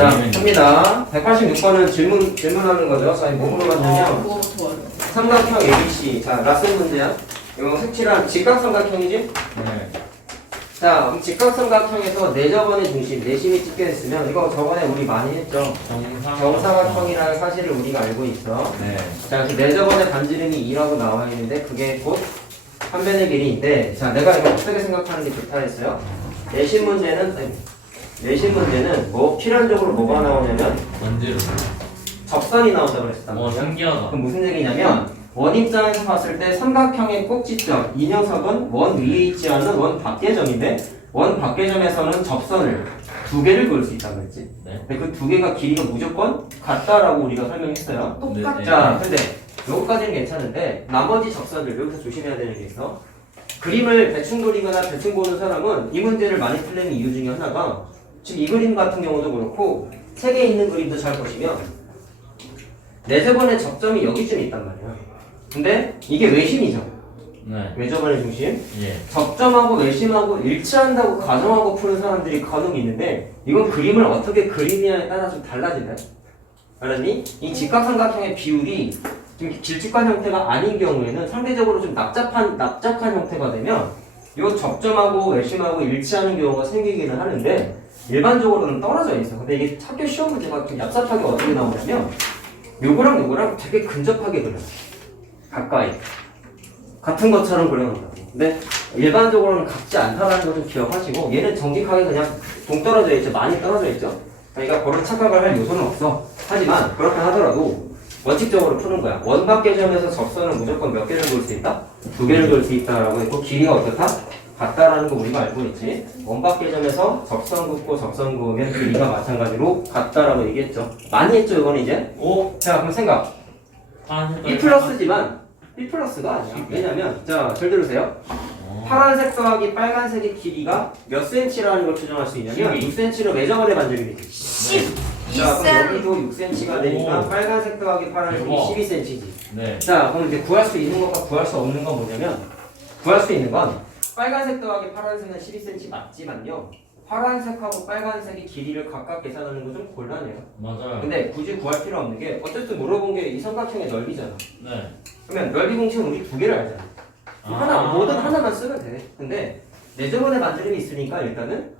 자, 봅니다. 186번은 질문하는 거죠. 자, 뭐로 만드냐? 뭐 좋아요. 삼각형 ABC. 자, 라슨 문제야. 이거 색칠한 직각삼각형이지? 네. 자, 그럼 직각삼각형에서 내저번의 중심, 내심이 찍혀 있으면 이거 저번에 우리 많이 했죠. 정사각형이라는 사실을 우리가 알고 있어. 네. 자, 그 내저번의 반지름이 2라고 나와 있는데 그게 곧 한 변의 길이인데, 자, 내가 이거 어떻게 생각하는 게 좋다 했어요? 내심 문제는 뭐 필연적으로 뭐가 나오냐면 원지로. 접선이 나온다고 그랬단 와, 말이야. 신기하다. 그럼 무슨 얘기냐면 원입장에서 봤을 때 삼각형의 꼭지점 이 녀석은 원 위에 있지 않은 원 밖의 점인데 원 밖의 점에서는 접선을 두 개를 그을 수 있다고 그랬지. 네. 근데 그 두 개가 길이가 무조건 같다라고 우리가 설명했어요. 똑같죠. 자, 근데 요거까지는 괜찮은데 나머지 접선들 여기서 조심해야 되는 게 있어. 그림을 대충 그리거나 대충 보는 사람은 이 문제를 많이 풀리는 이유 중에 하나가 지금 이 그림 같은 경우도 그렇고 책에 있는 그림도 잘 보시면 내저번의 접점이 여기쯤 있단 말이야. 근데 이게 외심이죠. 네. 외저번의 중심. 예. 접점하고 외심하고 일치한다고 가정하고 푸는 사람들이 간혹 있는데 이건 그림을 어떻게 그리느냐에 따라 좀 달라진다. 알았니? 이 직각삼각형의 비율이 좀 길쭉한 형태가 아닌 경우에는 상대적으로 좀 납작한 형태가 되면 이 접점하고 외심하고 일치하는 경우가 생기기는 하는데 일반적으로는 떨어져 있어. 근데 이게 학교 시험 문제가 좀 얍삽하게 어떻게 나오냐면 요거랑 되게 근접하게 그려. 가까이. 같은 것처럼 그려놓는다고. 근데 일반적으로는 같지 않다는 걸 좀 기억하시고 얘는 정직하게 그냥 동떨어져 있죠. 많이 떨어져 있죠. 그러니까 그런 착각을 할 요소는 없어. 하지만 그렇게 하더라도 원칙적으로 푸는 거야. 원 밖의 점에서 접선은 무조건 몇 개를 그을 수 있다? 두 개를 그을 수 있다라고 했고 길이가 어떻다? 같다라는 거 우리가 알고 있지. 원 밖의 점에서 접선 긋고 접선 그으면 길이가 마찬가지로 같다라고 얘기했죠. 많이 했죠 이거는 이제. 오, 자 그럼 생각. B 플러스지만 B 플러스가 아니야. 왜냐면 자 잘 들으세요. 파란색 더하기 빨간색의 길이가 몇 cm라는 걸 추정할 수 있냐면 6cm로 매저번의 반지름이 되지. 10. 자 그럼 여기도 6cm가 되니까 오. 빨간색 더하기 파란색이 대박. 12cm지. 네. 자 그럼 이제 구할 수 있는 것과 구할 수 없는 건 뭐냐면 구할 수 있는 건 빨간색 더하기 파란색은 12cm 맞지만요. 파란색하고 빨간색의 길이를 각각 계산하는 건 좀 곤란해요. 맞아요. 근데 굳이 구할 필요 없는 게 어쨌든 물어본 게 이 삼각형의 넓이잖아. 네. 그러면 넓이 공식은 우리 두 개를 알잖아. 뭐든 하나만 쓰면 돼. 근데 내저번의 반지름이 있으니까 일단은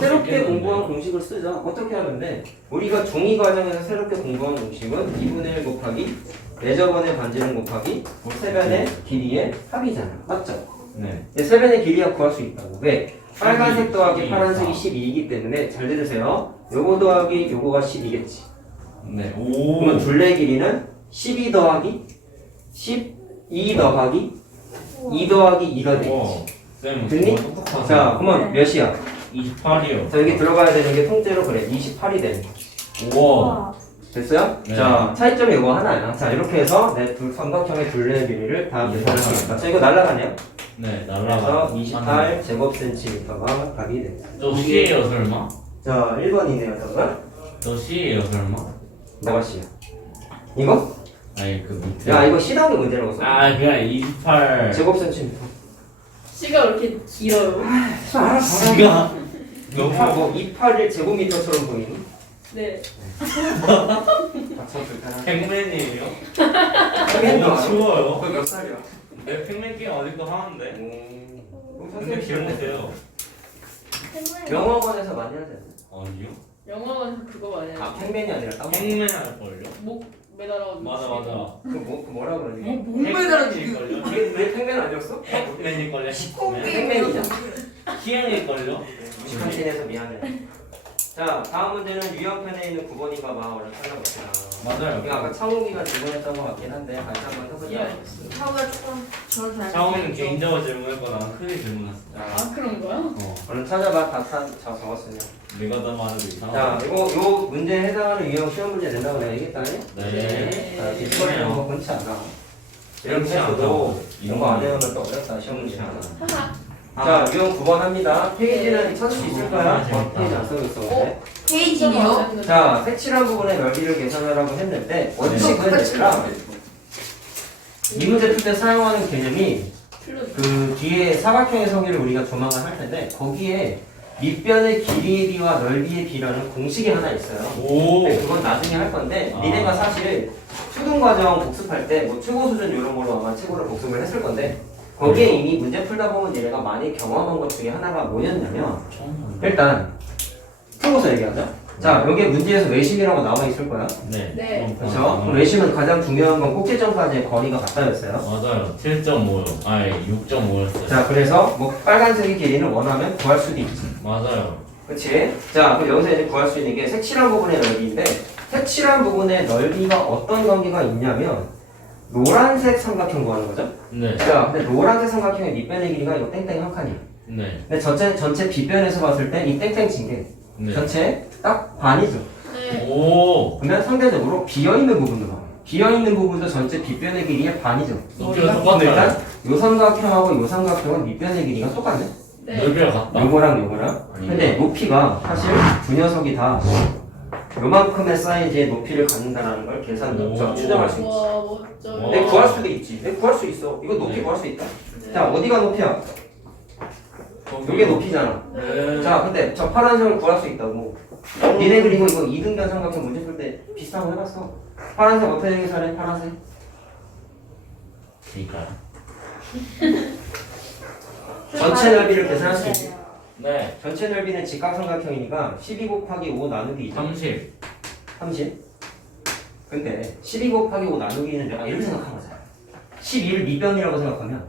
새롭게 공부한 공식을 쓰자. 어떻게 하는데 우리가 중2 과정에서 새롭게 공부한 공식은 2분의 1 곱하기 내저번의 반지름 곱하기 세변의 길이의 합이잖아. 맞죠? 네. 세변의 길이가 구할 수 있다고. 왜? 빨간색 더하기 파란색이 12이기 때문에 잘 들으세요. 요거 더하기 요거가 12겠지. 네. 오. 그러면 둘레 길이는 12 더하기 12 더하기 2 더하기 2가 되겠지. 쌤, 됐니? 똑똑하세요. 자, 그러면 몇이야? 28이요. 자, 여기 들어가야 되는 게 통째로 그래. 28이 되는 거지. 우와. 됐어요? 네. 자, 차이점이 이거 하나야. 자, 이렇게 해서 내 삼각형의 둘레 길이를 다 계산할 수 있다. 자, 이거 날라가냐? 네, 그래서 날라가. 28 제곱센티미터가 답이 됩니다. 너 C예요, 설마? 자, 1번이네요, 잠깐. 너 C예요, 설마? 뭐가 C야? 이거? 아니, 그 밑에. 야, 이거 C라는 게 문제라고 써. 그냥 28. 제곱센티미터. C가 왜 이렇게 길어요? 알아, C가. 너무. 뭐 28을 제곱미터처럼 보이니? 네. 맞춰줄까? 팩맨이에요? 팩맨도 너무 알아? 추워요. 그거 몇 살이야? 내 팩맨 게임 아직도 하는데. 근데 기억나세요? 영어관에서 많이 하지 않나? 아니요? 영화관에서 그거 많이 아, 해요. 팩맨이 아니라 따로. 팩맨 할걸요? 목 매달아. 맞아, 맞아. 그 뭐라 그러지? 팩맨일걸요? 왜 팩맨 아니었어? 팩맨일걸요? 팩맨이잖아. 희행일걸요? 무식한 신에서 미안해. 자, 다음 문제는 유형편에 있는 9번인가 봐. 얼른 찾아보자. 맞아요. 여기 아까 창욱이가 질문했던 것 같긴 한데 같이 한번 해보자. 이해하겠어요. 차우가 조금 저를 잘. 차원은 개인적으로 질문했고 나는 크게 질문했어. 자, 아 그런 거야? 얼른 찾아봐. 다 적었으면. 내가 더 말해도 이상하다. 자, 요 문제에 해당하는 유형 시험 문제 낸다고 내가 얘기했다니? 네. 자, 이번에 이런 거 본치 않아. 이런 본치 않아. 테스트도 이런 거 안 이런 해오면 또 어렵다, 시험 문제. 하하. 자, 유형 9번 합니다. 페이지는 찾을 수 있을 거야? 재밌다. 페이지 안 써져 있었는데. 페이지요? 자, 색칠한 부분의 넓이를 계산하라고 했는데 원칙은 얘들아 이 문제 풀 때 사용하는 개념이 그 뒤에 사각형의 성의를 우리가 조만간 할 텐데 거기에 밑변의 길이의 비와 넓이의 비라는 공식이 하나 있어요. 오. 근데 그건 나중에 할 건데 아. 니네가 사실 초등 과정 복습할 때 뭐 최고 수준 이런 걸로 아마 최고를 복습을 했을 건데 거기에 이미 문제 풀다 보면 니네가 많이 경험한 것 중에 하나가 뭐였냐면 일단 풀고서 얘기하자. 자, 여기 문제에서 외심이라고 나와 있을 거야. 네. 네. 그렇죠? 그럼 외심은 가장 중요한 건 꼭지점까지의 거리가 같다였어요. 맞아요. 7.5요. 아니 6.5였어요. 자, 그래서 뭐 빨간색의 길이는 원하면 구할 수도 있지. 맞아요. 그치? 자, 그럼 여기서 이제 구할 수 있는 게 색칠한 부분의 넓이인데 색칠한 부분의 넓이가 어떤 관계가 있냐면 노란색 삼각형 구하는 거죠? 네. 자, 근데 노란색 삼각형의 밑변의 길이가 이거 땡땡 한 칸이야. 네. 근데 전체 빗변에서 봤을 때 이 땡땡 친 게 네. 전체 딱 반이죠. 네. 오. 그러면 상대적으로 비어있는 부분도 봐. 비어있는 부분도 전체 빗변의 길이의 반이죠. 높이가 그럼 똑같아요. 일단 요 삼각형하고 요 삼각형은 밑변의 길이가 똑같네. 네. 넓이가 같다. 요거랑 요거랑. 아니. 근데 높이가 사실 두 녀석이 다 요만큼의 사이즈의 높이를 갖는다는 걸 계산적으로 오. 추정할 수 있지. 와 멋져요. 와. 근데 구할 수도 있지. 근데 구할 수 있어. 이거 높이 네. 구할 수 있다. 네. 자, 어디가 높이야? 요게 높이잖아. 네. 자, 근데 저 파란색을 구할 수 있다고. 니네 그리고 이거 이등변 삼각형 문제 풀 때 비슷한 거 해봤어. 파란색 어떻게 계산해? 파란색? 그러니까요. 전체 넓이를 계산할 수 있지. 네. 전체 넓이는 직각삼각형이니까 12 곱하기 5 나누기 2. 30. 30. 근데 12 곱하기 5 나누기는 내가 이렇게 생각한 거잖아. 11 밑변이라고 생각하면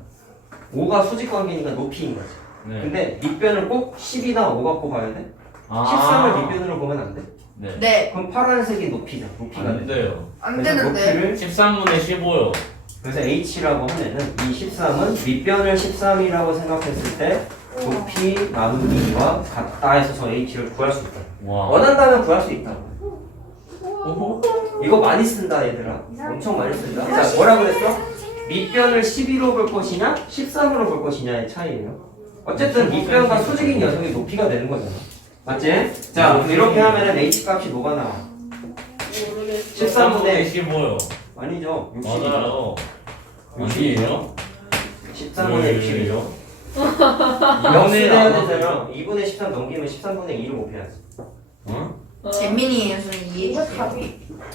5가 수직 관계니까 높이인 거지. 네. 근데 밑변을 꼭 10이나 5 갖고 봐야 돼? 아. 13을 밑변으로 보면 안 돼? 네. 네. 그럼 파란색이 높이죠. 높이가 안 돼. 돼요. 안 그래서 되는데. 높이를 13분의 15요. 그래서 H라고 하면은 이 13은 밑변을 13이라고 생각했을 때 높이 나누기 2와 같다 해서 저 H를 구할 수 있다. 와. 원한다면 구할 수 있다. 오호. 이거 많이 쓴다 얘들아. 엄청 많이 쓴다. 자, 뭐라 그랬어? 밑변을 12로 볼 것이냐 13으로 볼 것이냐의 차이예요. 어쨌든 밑변과 수직인 녀석이 높이가 되는 거잖아. 맞지? 자, 그럼 이렇게 하면은 H 값이 뭐가 나와? 모르겠어. 13분의 15요. 아니죠. 60이죠. 맞아요. 아니에요? 13분의 60이죠. 네. 역수해야 되잖아. 2분의 13 넘기면 13분의 2를 곱해야지. 어? 재민이 선생님 이해해 주세요.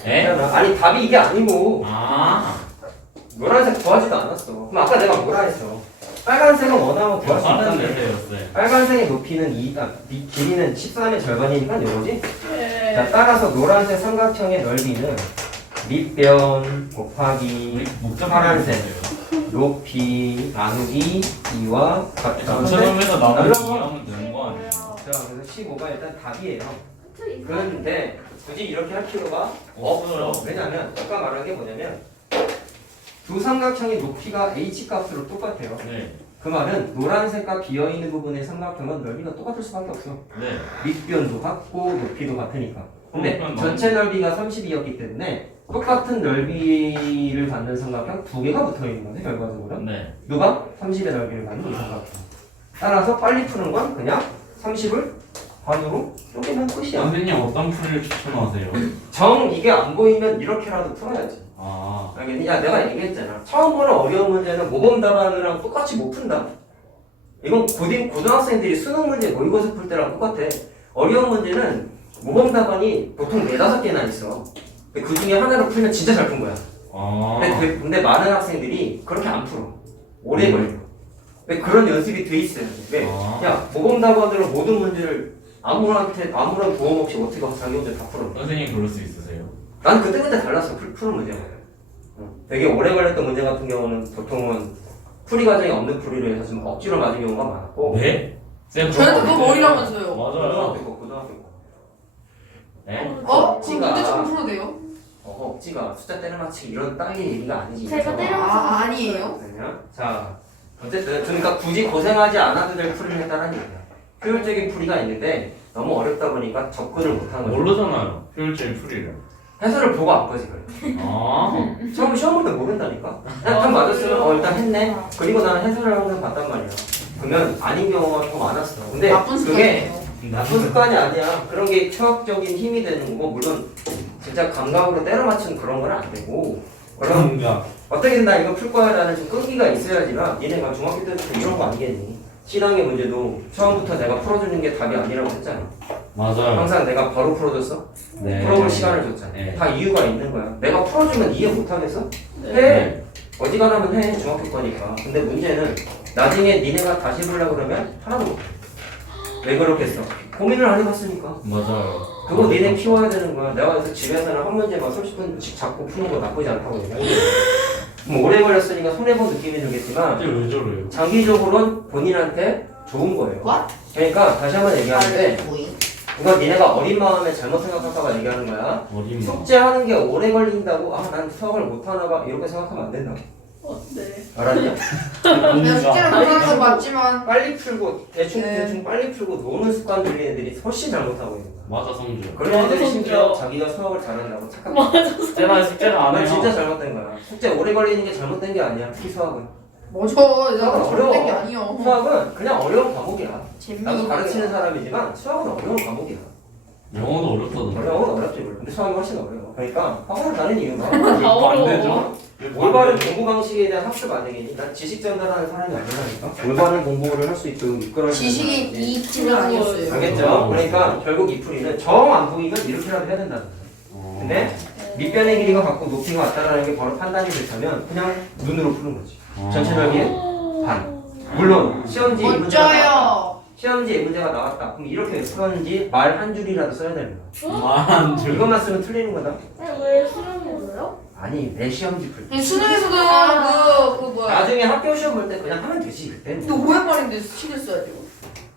에? 아니 답이 이게 아니고 아. 노란색 구하지도 않았어. 그럼 아까 내가 뭐라 했어? 빨간색은 원하면 구할 수 빠른 있다는데 데였어요. 빨간색의 높이는 2다. 길이는 13의 절반이니까 이거지? 네. 자, 따라서 노란색 삼각형의 넓이는 밑변 곱하기 파란색 높이 나누기 2와 같다. 전체점에서 나머지 날라가. 하면 되는 거 아니에요? 자, 그래서 15가 일단 답이에요. 그런데 굳이 이렇게 할 필요가 없어. 왜냐면 아까 말한 게 뭐냐면 두 삼각형의 높이가 h 값으로 똑같아요. 네. 그 말은 노란색과 비어있는 부분의 삼각형은 넓이가 똑같을 수밖에 없어. 네. 밑변도 같고 높이도 같으니까. 근데 그럼 전체 넓이가 32였기 때문에 똑같은 넓이를 갖는 삼각형 두 개가 붙어 있는 거네 결과적으로. 네. 누가 30의 넓이를 갖는 이 삼각형. 따라서 빨리 푸는 건 그냥 30을 반으로 쪼개면 끝이야. 선생님 어떤 풀을 추천하세요? 정 이게 안 보이면 이렇게라도 풀어야지. 아. 알겠니? 야 내가 얘기했잖아. 처음 보는 어려운 문제는 모범 답안이랑 똑같이 못 푼다. 이건 고등학생들이 수능 문제 모의고사 풀 때랑 똑같아. 어려운 문제는 모범 답안이 보통 4-5개나 있어. 근데 그 중에 하나를 풀면 진짜 잘 푼 거야. 아. 근데 많은 학생들이 그렇게 안 풀어. 오래 걸려. 근데 그런 연습이 돼 있어야 돼. 왜? 아. 야 모범 답안으로 모든 문제를 아무런 도움 없이 어떻게 자기 혼자 다 풀어. 선생님 그럴 수 있으세요? 난 그때그때 달랐어. 푸는 문제가. 되게 오래 걸렸던 문제 같은 경우는 보통은 풀이 과정이 없는 풀이로 해서 좀 억지로 맞은 경우가 많았고. 네? 쌤 저희도 그거 머리라면서요. 맞아요. 고등학교 거. 네? 어? 억지가- 그럼 문제 조금 풀어도 돼요? 억지가 숫자 때려 맞히기 이런 따위 얘기가 아니지. 제가 때려- 아 아니에요? 아니야? 자, 어쨌든 그러니까 굳이 고생하지 않아도 될 풀이를 했다는 얘기야. 효율적인 풀이가 있는데 너무 어렵다 보니까 접근을 못한 거죠. 모르잖아요. 효율적인 풀이를. 해설을 보고 안 거지 그래. 아. 처음 시험 볼 때 모른다니까. 그냥 딱 맞았으면 일단 했네. 그리고 나는 해설을 항상 봤단 말이야. 그러면 아닌 경우가 더 많았어. 근데 나쁜 그게 습관이에요. 나쁜 습관이 아니야. 그런 게 철학적인 힘이 되는 거고 물론 진짜 감각으로 때려 맞춘 그런 건 안 되고. 그럼 뭔가. 어떻게든 나 이거 풀 거야 라는 좀 끈기가 있어야지만 얘네가 중학교 때부터 이런 거 아니겠니? C단계 문제도 처음부터 내가 풀어주는 게 답이 아니라고 했잖아. 맞아요. 항상 내가 바로 풀어줬어? 네. 풀어볼 시간을 줬잖아. 네. 다 이유가 있는 거야. 내가 풀어주면 이해 못하겠어? 해! 네. 어지간하면 해. 중학교 거니까. 근데 문제는 나중에 니네가 다시 해보려고 그러면 하나도 못해. 왜 그렇겠어? 고민을 안 해봤으니까. 맞아요. 그거 니네 키워야 되는 거야. 내가 그래서 집에서는 한 문제만 30분씩 잡고 푸는 거 나쁘지 않다고 얘기해. 뭐 오래 걸렸으니까 손해본 느낌이 들겠지만 근데 왜 저래요? 장기적으로는 본인한테 좋은 거예요. What? 그러니까 다시 한번 얘기하는데 뭐이? 이건 니네가 어린 마음에 잘못 생각할까봐 얘기하는 거야. 어린 거. 숙제하는 게 오래 걸린다고 난 수학을 못하나 봐 이렇게 생각하면 안 된다고. 네. 알았냐? 내가 숙제를 못하는 건 맞지만 빨리 풀고 대충 네. 대충 빨리 풀고 노는 습관 들인 애들이 훨씬 잘못하고 있는 거야. 맞아 성주. 그런 애들이 맞아, 심지어 성주야. 자기가 수학을 잘한다고 착각해. 제가 숙제를 안 아, 해요. 진짜 잘못된 거야. 숙제 오래 걸리는 게 잘못된 게 아니야. 특히 수학은. 뭐죠? 내가 수학은 잘못된 게 어려워. 아니요. 수학은 그냥 어려운 과목이야. 나도 재미있는 가르치는 사람이지만 수학은 어려운 과목이야. 영어도 어렵다던데. 어려운 어렵지 물론. 근데 수학이 훨씬 어려워. 그러니까 학원을 가는 이유가 다 어려워. 반대죠? 올바른 공부 방식에 대한 학습 아니겠니? 난 지식 전달하는 사람이 아니라니까. 올바른 공부를 할 수 있도록 이끌어주는 지식이 사람이지. 이 팀은 아니었어요. 알겠죠? 그러니까 결국 이 풀이는 정 안 보이면 이렇게라도 해야 된다는 거야. 근데 밑변의 길이가 갖고 높이가 같다라는 게 바로 판단이 됐다면 그냥 눈으로 푸는 거지. 전체 넓이의 반. 물론 시험지 이 문제가 나왔다. 멋져요. 시험지 이 문제가 나왔다. 그럼 이렇게 왜 풀었는지 말 한 줄이라도 써야 되는 거야. 말안 줄. 이것만 쓰면 틀리는 거다. 왜 수능이었어요? 아니 내 시험지 풀 때. 수능에서도 그 뭐야? 나중에 학교 시험 볼 때 그냥 하면 되지 그때는. 근데 오랜만인데 시를 써야 돼요.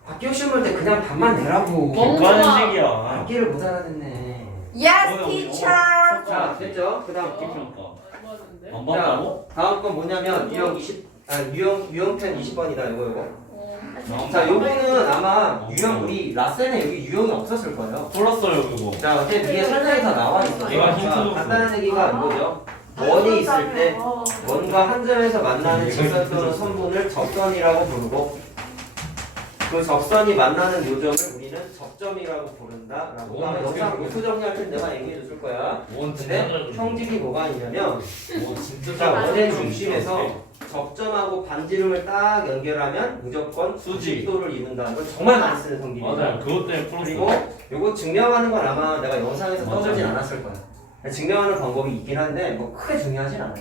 학교 시험 볼 때 그냥 답만 내라고. 객관식이야. 학기를 못 알아듣네. Yes, teacher. 자 됐죠? 그다음 기평가. 얼마인데? 안 봤다고? 다음 건 뭐냐면 유형편 20번이다 이거. 어. 자 요거는 아마 유형 우리 라센에 여기 유형이 없었을 거예요. 풀었어요 그거. 자 근데 위에 설명이 다 나와 있어. 얘가 힌트 자, 줬어. 간단한 얘기가 이거죠. 원이 있을 때 원과 한 점에서 만나는 직선 또는 선분을 접선이라고 부르고 그 접선이 만나는 요점을 우리는 접점이라고 부른다라고. 오, 아마 영상 그래. 노트 정리할 때 내가 얘기해 줄 거야. 원 진짜 근데 잘 형식이 뭐가 있냐면 원 진짜 자 잘 원의 풀었어. 중심에서 접점하고 반지름을 딱 연결하면 무조건 수직. 90도를 이룬다는 걸 정말 많이 쓰는 성질이에요. 맞아요. 그것 때문에 풀었어. 그리고 요거 증명하는 건 아마 내가 영상에서 맞아요. 떠들진 않았을 거야. 증명하는 방법이 있긴 한데 뭐 크게 중요하진 않아요.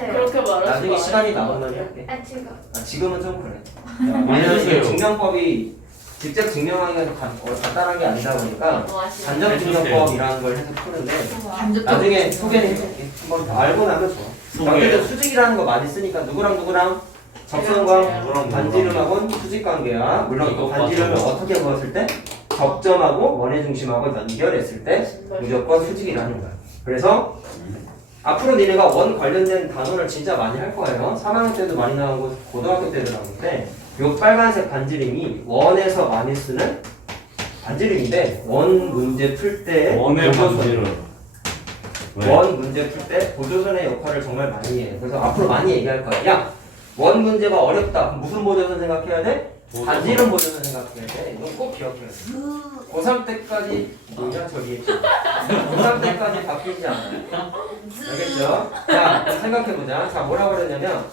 그렇게 말하시면 나중에 시간이 나오면 할게. 지금. 지금은 좀 그래. 많이 왜냐면 이게 해주세요. 증명법이 직접 증명하기가 좀 간단한 게 아니다 보니까 간접 증명법이라는 걸 해서 푸는데 나중에 소개를 해줄게. 한번 알고 나면 좋아. 그래도 수직이라는 거 많이 쓰니까 누구랑 접선과 누구랑 반지름하고는 수직 관계야. 물론 그 반지름을 어떻게 그었을 때 접점하고 원의 중심하고 연결했을 때 무조건 수직이라는 거야. 그래서 앞으로 니네가 원 관련된 단어를 진짜 많이 할 거예요. 3학년 때도 많이 나오고 고등학교 때도 나오는데 요 빨간색 반지름이 원에서 많이 쓰는 반지름인데 원 문제 풀 때 원의 반지름. 왜? 원 문제 풀 때 보조선의 역할을 정말 많이 해. 그래서 앞으로 많이 얘기할 거야. 야, 원 문제가 어렵다. 그럼 무슨 보조선 생각해야 돼? 반지름 보조선 생각해야 돼. 이건 꼭 기억해야 돼. 고3 때까지 뭐냐 저기 있지. 고3 때까지 바뀌지 않아요. 알겠죠? 자, 생각해보자. 자, 뭐라고 그랬냐면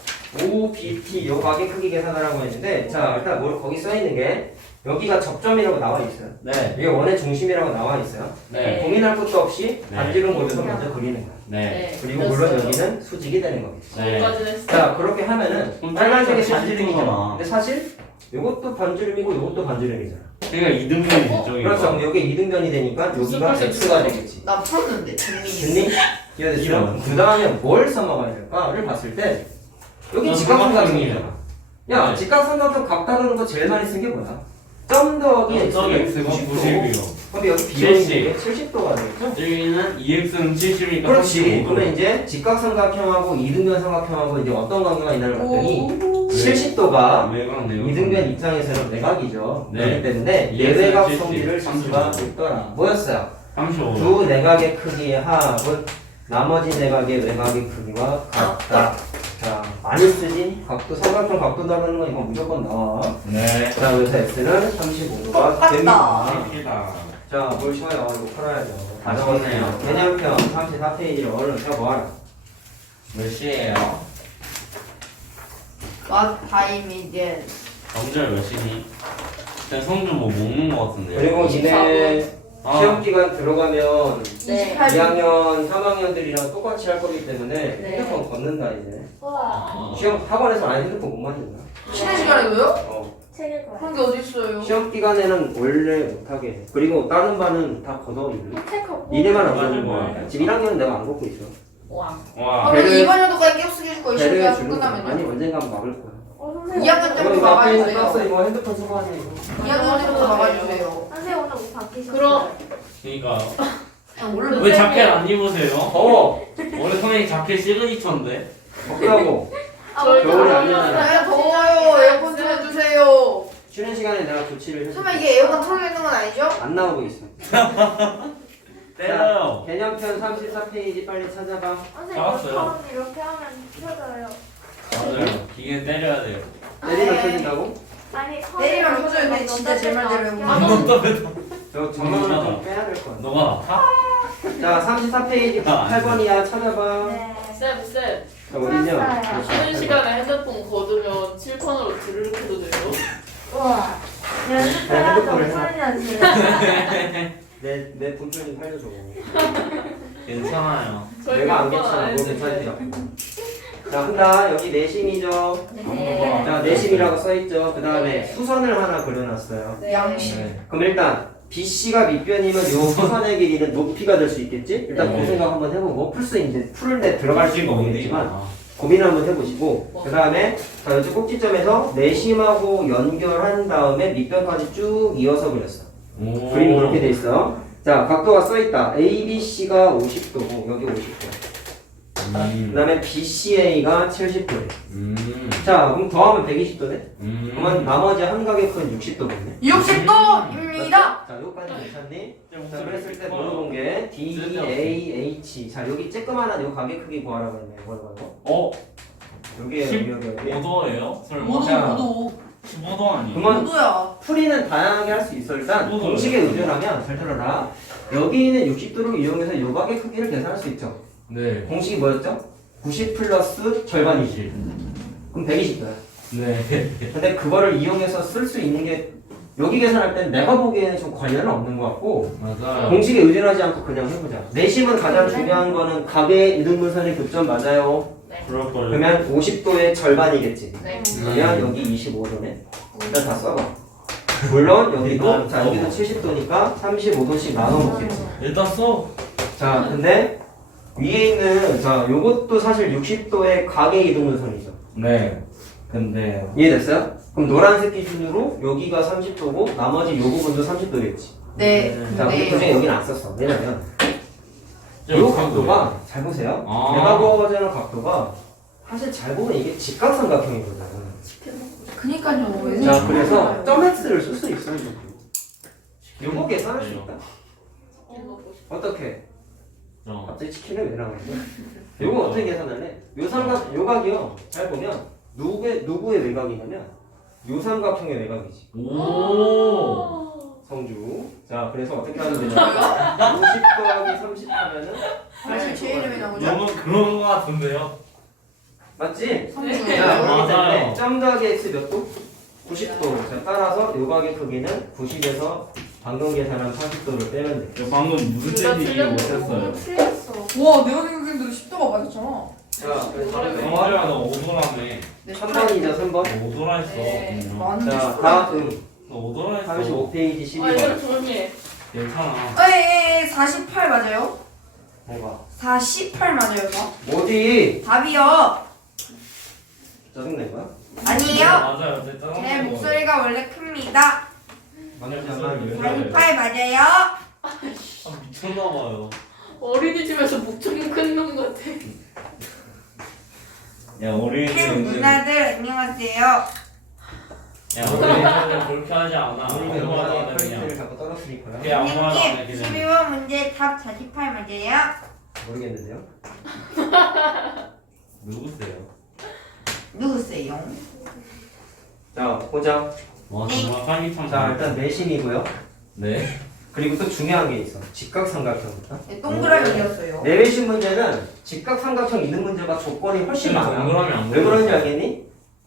OBT 요 각의 크기 계산하라고 했는데 자, 일단 뭘 거기 써있는 게 여기가 접점이라고 나와 있어요. 네. 이게 원의 중심이라고 나와 있어요. 네. 고민할 것도 없이 네. 반지름 보조선 먼저 그리는 거야. 네. 그리고 물론 여기는 수직이 되는 거겠지. 네. 자, 그렇게 하면은 빨간색이 반지름이잖아. 반지름이잖아. 근데 사실 이것도 반지름이고 이것도 반지름이잖아. 그러니까 이등변이 되죠. 이거. 그렇죠. 그럼 여기 이등변이 되니까 여기가 x가 되겠지. 나 풀었는데 재민이. 됐니? 이해됐죠? 이런. 그 다음에 뭘 써먹어야 될까를 봤을 때 여기 저 직각삼각형이잖아. 야, 네. 직각삼각형 각 다루는 거 제일 많이 쓴 게 뭐야? 점 더하기 x 저기 x가 90도. 90이요. 근데 여기 비형이 70도가 되겠죠? 여기는 2x는 70이니까 그렇지. 그러면 이제 직각삼각형하고 이등변 삼각형하고 이제 어떤 관계가 있나를 봤더니 70도가 왜 그런데요? 이등변 입장에서는 내각이죠. 네. 그렇기 때문에 EX 는 내외각 70, 성질을 쓸 수가 있더라. 뭐였어요? 35. 두 내각의 크기의 합은 나머지 내각의 외곽의 크기와 같다. 자, 많이 쓰지? 각도, 삼각형 각도 다루는 건 이건 무조건 나와. 네. 자, 그래서 X는 35도가 똑같다. 됩니다. 됩니다. 자, 뭘 쉬워요? 이거 풀어야죠. 다 아, 적었네요. 개념편 34페이지를 얼른 펴보아라. 몇 시에요? What time is it? 정절 몇 시니? 그냥 성주 뭐 먹는 거 같은데요? 그리고 니네 아. 시험 기간 들어가면 네. 2학년, 3학년들이랑 똑같이 할 거기 때문에 네. 핸드폰 걷는다 이제. 와. 시험 학원에서 안 핸드폰 못 만진다. 쉬는 시간에도요? 어. 책을 봐. 그런 게 어딨어요? 시험 기간에는 원래 못하게 해. 그리고 다른 반은 다 걷어 있는. 책 갖고. 니네만 안 맞아, 걷는 거야. 맞아. 지금 1학년은 내가 안 걷고 있어. 와. 와. 그러면 배를- 이번 연도까지 깨우쓰기 해줄 거예요. 배려해 시험 주는 거야. 끝나면요? 아니 언젠가 막을 거야. 선생님. 2학년 이거 때부터 이거 앞에 있는 막아주세요. 박스 이거 핸드폰 소거하네 이거. 2학년 때부터 막아주세요. 선생님 오늘 옷 바뀌셨어요. 그럼. 그니까 원래 왜 자켓 안 입으세요? 더워. 원래 선생님 자켓 시그니처인데. 덥다고. 저희 겨울에 다 아니잖아. 네, 더워요. 에어컨 틀어주세요. 쉬는 시간에 내가 조치를 설마 해줄게. 이게 에어컨 틀어 있는 건 아니죠? 안 나오고 있어. 때려요. 개념편 34페이지 빨리 찾아봐. 선생님 나왔어요. 이렇게 하면 펴져요. 맞아요. 기계 때려야 돼요. 내리면 네. 켜진다고? 아니 내리면 펴져요. 내 진짜 제 말대로 아, 해보세요. 저 전망을 좀 빼야 될 것 같아. 너가 아파? 자 34페이지 98번이야 찾아봐. 네. 쌤. 자 어디냐? 풀었어요. 쉬는 시간에 핸드폰 거두면 칠판으로 글을 켜도 돼요? 우와. 네, 연습해야죠. 핸드폰을 해봐. 소리나지. 내 분표 좀 살려줘. 괜찮아요. 저희 내가 안 몇번 괜찮아. 너 했는데. 괜찮지? 자 한다. 여기 내심이죠. 네. 자 내심이라고 써있죠. 그 다음에 수선을 하나 그려놨어요. 양심. 네. 그럼 일단 BC가 밑변이면 요 수선의 길이는 높이가 될 수 있겠지? 일단 네. 그 생각 한번 해보고 풀 수 있는데 풀는데 들어갈 수 모르겠지만 아, 고민 한번 해보시고 그 다음에 자 이쪽 꼭지점에서 내심하고 연결한 다음에 밑변까지 쭉 이어서 그렸어. 오. 그림이 그렇게 돼 있어. 자 각도가 써있다. ABC가 50도고 여기 50도. 그 다음에 BCA가 70도래. 자 그럼 더하면 120도네. 그러면 나머지 한 각의 큰 60도겠네. 60도입니다. 자 여기까지 괜찮니? 자 그랬을 때 물어본 게 DAH. 자 여기 쬐끄만한 요 가게 크기 구하라고 했네. 이거. 어? 여기 여기 여기. 5도예요? 설마? 5도. 15도 아니에요? 그만 5도야. 풀이는 다양하게 할 수 있어. 일단 또 공식에 의존하면 잘 들어라. 여기 있는 60도를 이용해서 요 가게 크기를 계산할 수 있죠. 네. 공식이 뭐였죠? 90 플러스 절반이지. 그럼 120도야. 네. 근데 그거를 이용해서 쓸 수 있는 게 여기 계산할 땐 내가 보기에는 좀 관련은 없는 것 같고 맞아요. 공식에 의존하지 않고 그냥 해보자. 내심은 가장 중요한 거는 각의 이등분선의 교점 맞아요. 그럴 거예요. 그러면 50도의 절반이겠지. 네. 그러면 여기 25도네. 일단 다 써봐. 물론 여기도 일단 자 여기도 70도니까 35도씩 나눠 먹겠지. 일단 써. 자 근데 위에 있는 자 요것도 사실 60도의 각의 이등분선이죠. 네. 근데 이해됐어요? 그럼 노란색 기준으로 여기가 30도고 나머지 요 부분도 30도겠지. 네. 자 근데 그중에 여기는 안 썼어. 왜냐면 요 각도가 잘 보세요. 아. 내가 보고자는 각도가 사실 잘 보면 이게 직각삼각형이거든. 그니까요. 자 그래서 점 x를 쓸 수 있어요. 요거 계산할 수 있다. 어떻게? 갑자기 치킨을 왜 나오는데? 요거 어떻게 계산할래? 요 삼각 요각이요. 잘 보면 누구의 외곽이냐면 요 삼각형의 외곽이지. 오. 성주. 자 그래서 어떻게 하면 되냐면 50 더하기 30 하면은 사실 제 이름이 나오죠? 너무 그런 거 같은데요? 맞지? 자 성주. 그렇기 맞아요. 때문에 점 더하기 x 몇 도? 90도. 자 따라서 요각의 크기는 90에서 방금 계산한 40도를 빼면 돼. 방금 무슨 둘다 뜻인지 이해 못했어요. 틀렸어. 와, 내가 생각했는데 10도가 맞았잖아. 자 그래서 영화야 너 오도라네. 네, 3번이죠 3번. 오도라 했어. 네. 많은데 자 10도가. 다음 너 오도라 했어. 35페이지 아 이걸 12번. 조용히 해. 괜찮아. 에이, 48 맞아요? 뭐가? 48 맞아요, 저? 뭐지? 답이요. 짜증낸 거야? 아니에요. 맞아요. 내 짜증. 제 목소리가 원래 큽니다. 만나지 않나? 48 맞아요. 아, 미쳤나봐요. 어린이집에서 목청이 큰 놈 같아. 야 우리 형 누나들 안녕하세요. 야 우리 그렇게 하지 않아. 오늘 아무 말도 안 영화 해 그냥. 포인트를 자꾸 떨어뜨리고요. 그냥 아무 말도 안 해 선생님, 그냥. 12번 문제 답 48 맞아요? 모르겠는데요. 누구세요? 누구세요? 자 보자. 와 정말 사기참. 자 일단 내심이고요. 네. 그리고 또 중요한 게 있어. 직각삼각형입니다. 네, 동그라미였어요. 내외심 문제는 직각삼각형 있는 문제가 조건이 훨씬 많아. 동그라미 안 왜 그런지 그려요. 알겠니?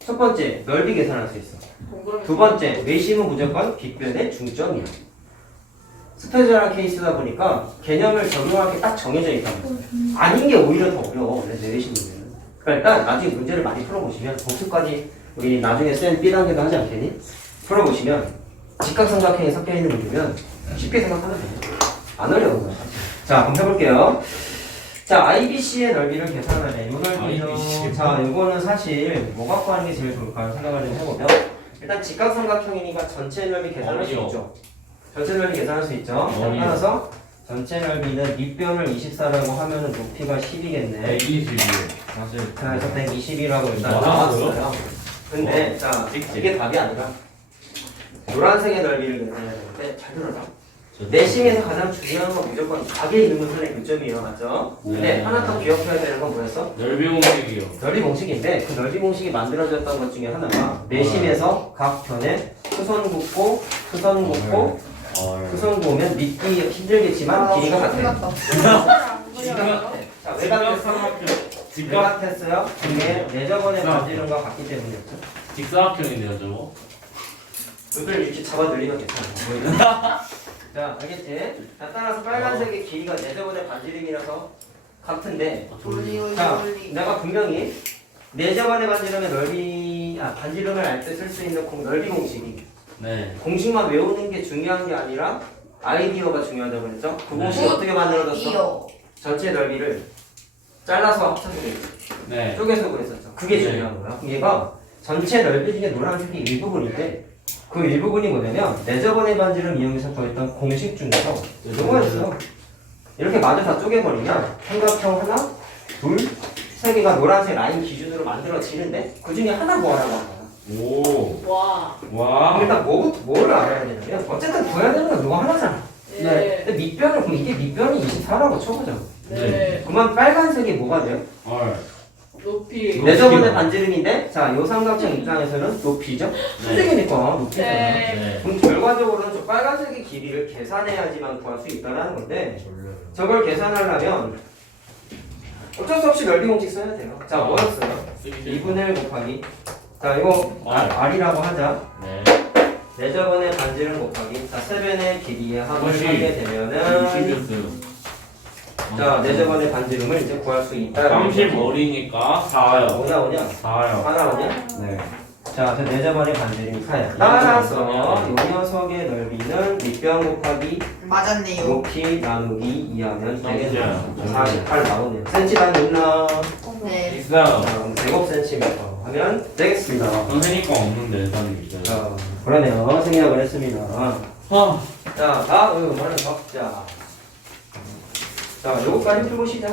첫 번째, 넓이 계산할 수 있어. 동그라미. 두 번째, 외심은 무조건 빗변의 중점이야. 스페셜한 케이스다 보니까 개념을 적용할 게 딱 정해져 있다고. 아닌 게 오히려 더 어려워. 원래 내외심 문제는. 그러니까 일단 나중에 문제를 많이 풀어보시면 복수까지 우리 나중에 쌤 B단계도 하지 않겠니? 풀어보시면 직각삼각형이 섞여 있는 문제면 쉽게 생각하면 돼요. 안 어려운 거야. 자, 그럼 해볼게요. 자, IBC의 넓이를 계산하래. 요 넓이죠. IBC. 자, 요거는 사실 뭐 갖고 하는 게 제일 좋을까 생각을 좀 해보면 일단 직각삼각형이니까 전체 넓이 계산할 수 어려워. 있죠. 전체 넓이 계산할 수 있죠. 어려워. 따라서 전체 넓이는 밑변을 24라고 하면은 높이가 10이겠네. 120이요. 사실. 자, 그래서 120이라고 일단 맞았어요? 나왔어요. 근데 자, 이게 답이 아니라 노란색의 넓이를 계산해야 되는데 잘 들어라. 내심에서 가장 중요한 건 무조건 각의 이등분선의 교점이에요, 맞죠? 근데 네. 하나 더 기억해야 되는 건 뭐였어? 넓이 공식이요. 넓이 공식인데 그 넓이 공식이 만들어졌던 것 중에 하나가 내심에서 각 변에 수선 긋고 수선 긋고 수선 긋으면 믿기 힘들겠지만 길이가 같아요. 자, 외곽 외곽했어요. 그게 내저번에 만지는과 같기 때문이었죠. 직사각형인데요, 저거? 눈을 이렇게 잡아 늘리면 괜찮아. 자, 알겠지? 자, 따라서 빨간색의 길이가 내저번의 반지름이라서 같은데 자, 내가 분명히 내저번의 반지름의 넓이, 반지름을 알 때 쓸 수 있는 넓이 공식이 네. 공식만 외우는 게 중요한 게 아니라 아이디어가 중요하다고 그랬죠? 그 공식이 네. 어떻게 만들어졌어? 이요. 전체 넓이를 잘라서 합쳐서 네. 쪼개서 그랬었죠. 그게 네. 중요한 거야. 얘가 전체 넓이 중에 노란색이 일부분인데 그 일부분이 뭐냐면 내저번의 반지름 이용해서 구했던 공식 중에서 이거였어. 이렇게 마저 다 쪼개버리면 삼각형 하나, 둘, 세 개가 노란색 라인 기준으로 만들어지는데 그 중에 하나 구하라고 한 거야. 오. 와. 그럼 와. 일단 뭐를 알아야 되냐면 어쨌든 구해야 되는 건 이거 하나잖아. 네. 근데 밑변을 그럼 이게 밑변이 24라고 쳐보자. 네. 그러면 빨간색이 뭐가 돼요? 헐. 높이. 내저번의 반지름인데 자, 요 삼각형 입장에서는 높이죠? 네. 수직이니까 높이잖아. 네. 네. 그럼 결과적으로는 저 빨간색의 길이를 계산해야지만 구할 수 있다는 건데 저걸 계산하려면 어쩔 수 없이 넓이 공식 써야 돼요. 자, 뭐였어요? 2분의 1 곱하기 자, 이거 R이라고 하자. 네. 내저번의 반지름 곱하기 자, 세변의 길이의 합을 그것이 하게 되면은 60이었어요. 자, 내저번의 반지름을 이제 구할 수 있다. 30머리니까 4요. 오냐? 4요. 하나 오냐? 네. 자, 그래서 내저번의 반지름이 4야. 따라서 이 녀석의 넓이는 밑변 곱하기 맞았네요. 높이 나누기 2하면 되겠죠. 맞아요. 48 나오네요. 센치당 있나? 네. 있어요. 자, 그럼 제곱센티미터 하면 되겠습니다. 선생님 거 없는데 사진 있어요. 자, 그러네요. 생략을 했습니다. 아. 자, 다음 하는 적자. 자, 요거까지 풀고 시작.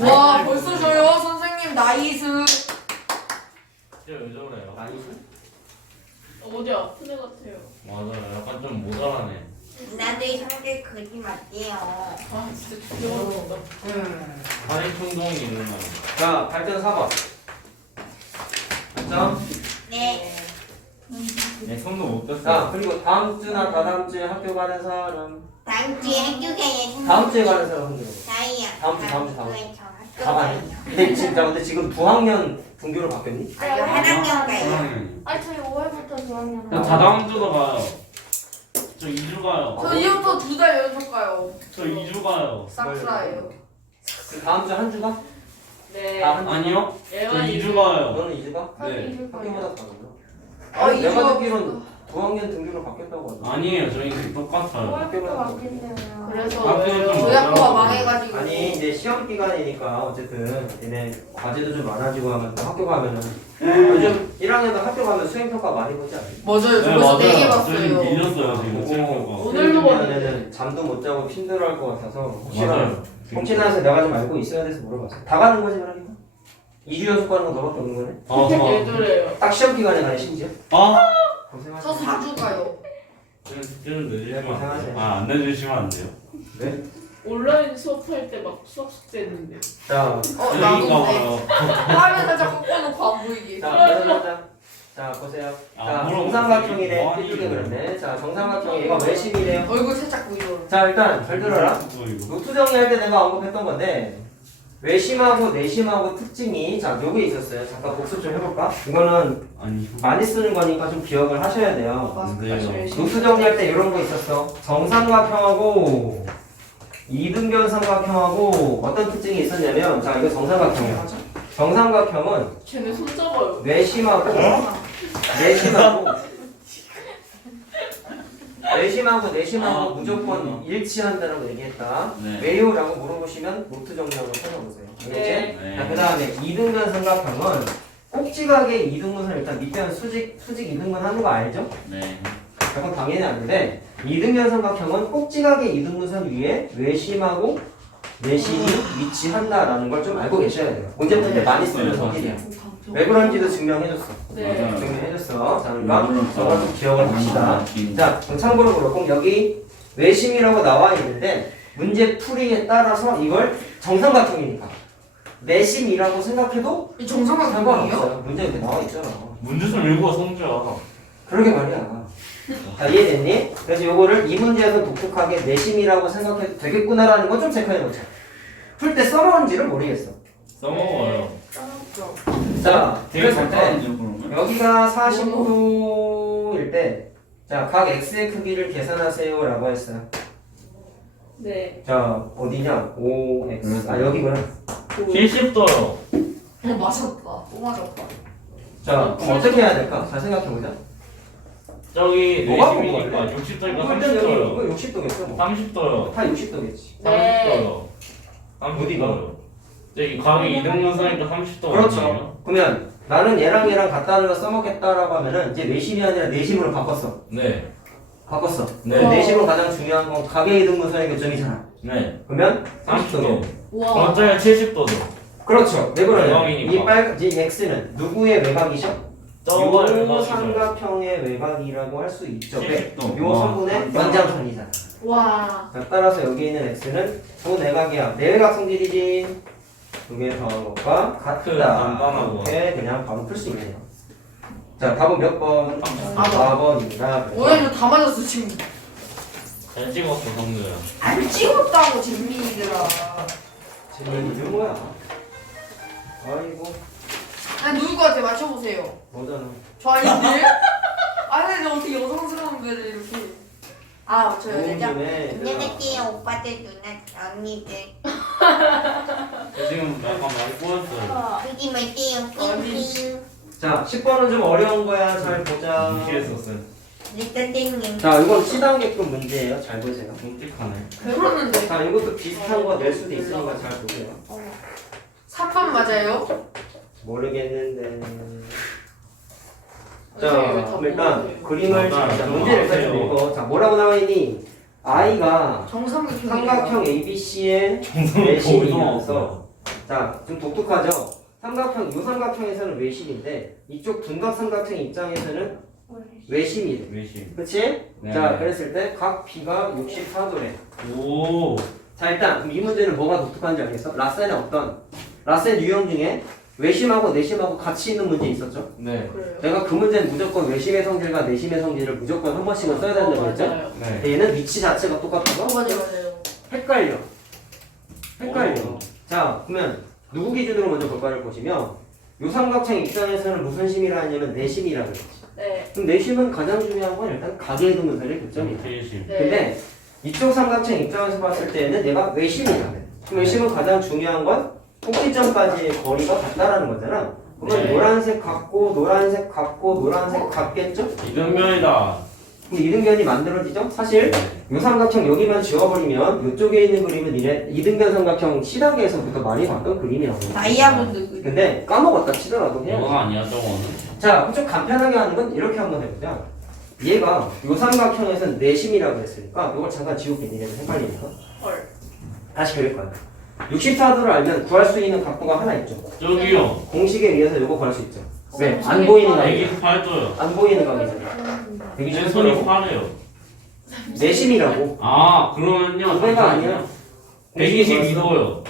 와 벌써 줘요 선생님 나이스. 진짜 왜 저래요? 나이스? 어디 아픈 애 같아요. 맞아요. 약간 좀 모자라네. 나들 형제 그림 어때요? 아 진짜 죽여버린다. 파리 충동이 있는 날. 자, 발전 4번. 맞죠? 네. 내 손도 못 떴어. 자, 그리고 다음 주나 다다음 주에 학교 가는 사람. 다음 주에 학교 가야지. 다음 주에 가는 사람 한 명. 다이야. 다음 주. 저 다 학교 가네. 가요. 근데 지금 두 학년 분교로 바뀌었니? 아니요 한 학년 가요. 아니 저희 5월부터 중학년. 야, 다다음 주도 가요. 저 2주 가요. 저 이후부터 2달 연속 가요. 저 2주 가요. 싹스라예요. 그 다음 주 한 주가? 네. 한 주? 아니요. 저 얘가 2주 가요. 너는 2주가? 네. 학교마다 다르구나. 어, 내가 이주가 듣기로는 두 학년 등교로 바뀌었다고 하던데. 아니에요. 저희 똑같아요. 5월부터 바뀐대요. 그래서 학교는 좀 저희 학교가 망해가지고. 아니 이제 시험 기간이니까 어쨌든 얘네 과제도 좀 많아지고 하면 또 학교 가면은 요즘 1학년도 학교 가면 수행평가 많이 보지 않아요? 맞아요. 저 네, 벌써 4개 저희 봤어요. 밀렸어요 지금 수행평가. 오늘도 보면은 잠도 못 자고 힘들어할 것 같아서 맞아요. 혹시나 해서 내가 좀 알고 있어야 돼서 물어봤어. 다 가는 거지 말하기가? 2주 연속 가는 거 너밖에 없는 거네? 아, 얘들래요. 딱 시험 기간에 가네 심지어? 아. 저 고생하셨어. 4주 가요. 숙제를 내주시면 안 고생하세요. 돼요? 안 내주시면 안 돼요? 네? 온라인 수업할 때 막 수학 숙제 했는데. 자, 나도 그러니까 돼. 봐요. 화면 살짝 꺾어놓고 안 보이게. 자, 보세요. 아, 자, 물어보세요. 정삼각형이래. 뭐 하니, 삐뚤게 이거. 그렸네. 자, 정삼각형이 이거 외심이래요. 얼굴 살짝 보이죠. 자, 일단 잘 들어라. 이거. 노트 정리할 때 내가 언급했던 건데 외심하고 내심하고 특징이 자 여기 있었어요. 잠깐 복습 좀 해볼까? 이거는 아니 많이 쓰는 거니까 좀 기억을 하셔야 돼요. 근데요. 노트 정리할 때 이런 거 있었어. 정삼각형하고 이등변 삼각형하고 어떤 특징이 있었냐면 자 이거 정삼각형이야. 정삼각형은 쟤네 손잡아요. 내심하고 내심하고 무조건 일치한다라고 얘기했다. 네. 왜요라고 물어보시면 노트 정리하고 찾아보세요. 알겠지? 네. 자, 그 다음에 이등변 삼각형은 꼭지각의 이등분을 일단 밑변 수직 이등분 하는 거 알죠? 네. 그건 당연히 아는데 이등변 삼각형은 꼭지각의 이등분선 위에 외심하고 내심이 위치한다라는 걸 좀 알고 계셔야 돼요. 문제 풀 때 많이 쓰는 성질이야. 왜 그런지도 증명해줬어. 네. 맞아요. 증명해줬어. 자, 그러니까 저걸 좀 기억을 합시다. 자, 그럼 참고로 그렇고 여기 외심이라고 나와 있는데 문제 풀이에 따라서 이걸 정삼각형이니까 내심이라고 생각해도 이 정상각형이에요? 상관없어요. 문제 이렇게 나와 있잖아. 문제 좀 읽어 성주야. 그러게 말이야. 자, 이해됐니? 그래서 요거를 이 문제에서 독특하게 내심이라고 생각해도 되겠구나라는 건 좀 체크해놓자. 풀 때 써먹은지를 모르겠어. 써먹어요. 자, 되게 그랬을 때 간단한데요 그러면? 여기가 49일 때 자, 각 x의 크기를 계산하세요 라고 했어요. 네. 자, 어디냐? 5x. 아, 여기구나. 70도요. 맞았다. 또 맞았다. 자, 그럼 어떻게 해야 될까? 잘 생각해보자. 저기 뭐가 40이니까 60도니까 일단 여기 30도요. 이거 60도겠어. 뭐. 30도요. 다 60도겠지. 네. 30도요. 어디가? 30도요. 저기 각이 이등분선이니까 30도. 그렇죠. 그러면 나는 얘랑 얘랑 써먹겠다라고 하면은 이제 내심이 아니라 내심으로 바꿨어. 네. 바꿨어. 네. 내심으로 가장 중요한 건 각의 이등분선의 교점이잖아. 네. 그러면 30도. 30도. 와. 어쩌면 70도도. 그렇죠. 왜 그러냐? 외곽이니까. 이 빨간 이 x는 누구의 외곽이죠? 저거 요 외곽이죠. 삼각형의 외곽이라고 할 수 있죠. 왜? 70도. 요 선분의 연장선이잖아. 와. 자, 따라서 여기 있는 x는 두 내각이야. 내외각 성질이지. 두 개 더한 것과 같다. 간단하고. 이렇게 그냥 바로 풀 수 있네요. 자, 답은 몇 번? 아, 4번입니다. 오해도 다 맞았어 지금. 잘 찍었어 성주야. 안 찍었다고 잼민이들아. 지금 이게 뭐야? 아이고, 아니 누울 것 같아 맞춰보세요. 뭐잖아. 저 아닌데? 아니 근데 어떻게 여성스러운 거를 이렇게. 아 맞춰요 좋은 진짜. 점에 안녕하세요 오빠들 누나 언니들. 저 지금 약간 많이 꼬였어요. 그지 마세요 띵띵. 자, 10번은 좀 어려운 거야. 잘 보자. 무시했었어요. 네 선생님. 자, 이건 시단계급 문제예요. 잘 보세요. 끔찍하네. 그러는데 자, 이것도 비슷한 거 낼 수도 있으니까 잘 보세요. 3번 맞아요? 모르겠는데. 선생님 왜다 자, 일단 모르세요? 그림을 맞아요. 자, 문제를 일단 좀 읽어. 자, 뭐라고 나와 있니? i가 정삼각형. 삼각형 ABC의 외심이면서 자, 좀 독특하죠? 삼각형, 이 삼각형에서는 외심인데 이쪽 둔각 삼각형 입장에서는 외심이래. 외심. 그치? 네. 자, 그랬을 때 각 B가 64도래. 오. 자, 일단 그럼 이 문제는 뭐가 독특한지 알겠어? 라센의 어떤 라센 유형 중에 외심하고 내심하고 같이 있는 문제 있었죠? 네. 그래요. 내가 그 문제는 무조건 외심의 성질과 내심의 성질을 무조건 한 번씩은 써야 된다고 했죠? 맞아요. 네. 근데 얘는 위치 자체가 똑같아서 맞아요. 헷갈려. 헷갈려. 오. 자, 그러면 누구 기준으로 먼저 볼까를 보시면 요 삼각형 입장에서는 무슨 심이라 하냐면 내심이라고 했지. 네. 그럼 내심은 가장 중요한 건 일단 각의 이등분선의 교점이다. 외심. 네. 근데 이쪽 삼각형 입장에서 봤을 때는 내가 외심이라고 해. 그럼 외심은 가장 중요한 건 꼭지점까지의 거리가 같다라는 거잖아. 그러면 네. 노란색 같고 노란색 같고 노란색 같겠죠? 이등변이다. 그럼 이등변이 만들어지죠? 사실 요 삼각형 여기만 지워버리면 이쪽에 있는 그림은 이등변 삼각형 시단계에서부터 많이 봤던 그림이라고. 다이아몬드 그림. 근데 까먹었다 치더라도 해야지. 이건 아니야 저거는. 자, 좀 간편하게 하는 건 이렇게 한번 해보자. 얘가 요 삼각형에서는 내심이라고 했으니까 이걸 잠깐 지울게. 니네들 헷갈리니까. 헐. 다시 그릴 거야. 64도를 알면 구할 수 있는 각도가 하나 있죠. 저기요. 공식에 의해서 이거 구할 수 있죠. 왜? 안 보이는 각이. 128도요. 안 보이는 각이잖아. 내 손이 파래요. 내심이라고. 아 그러면요. 9배가 아니야. 122도요.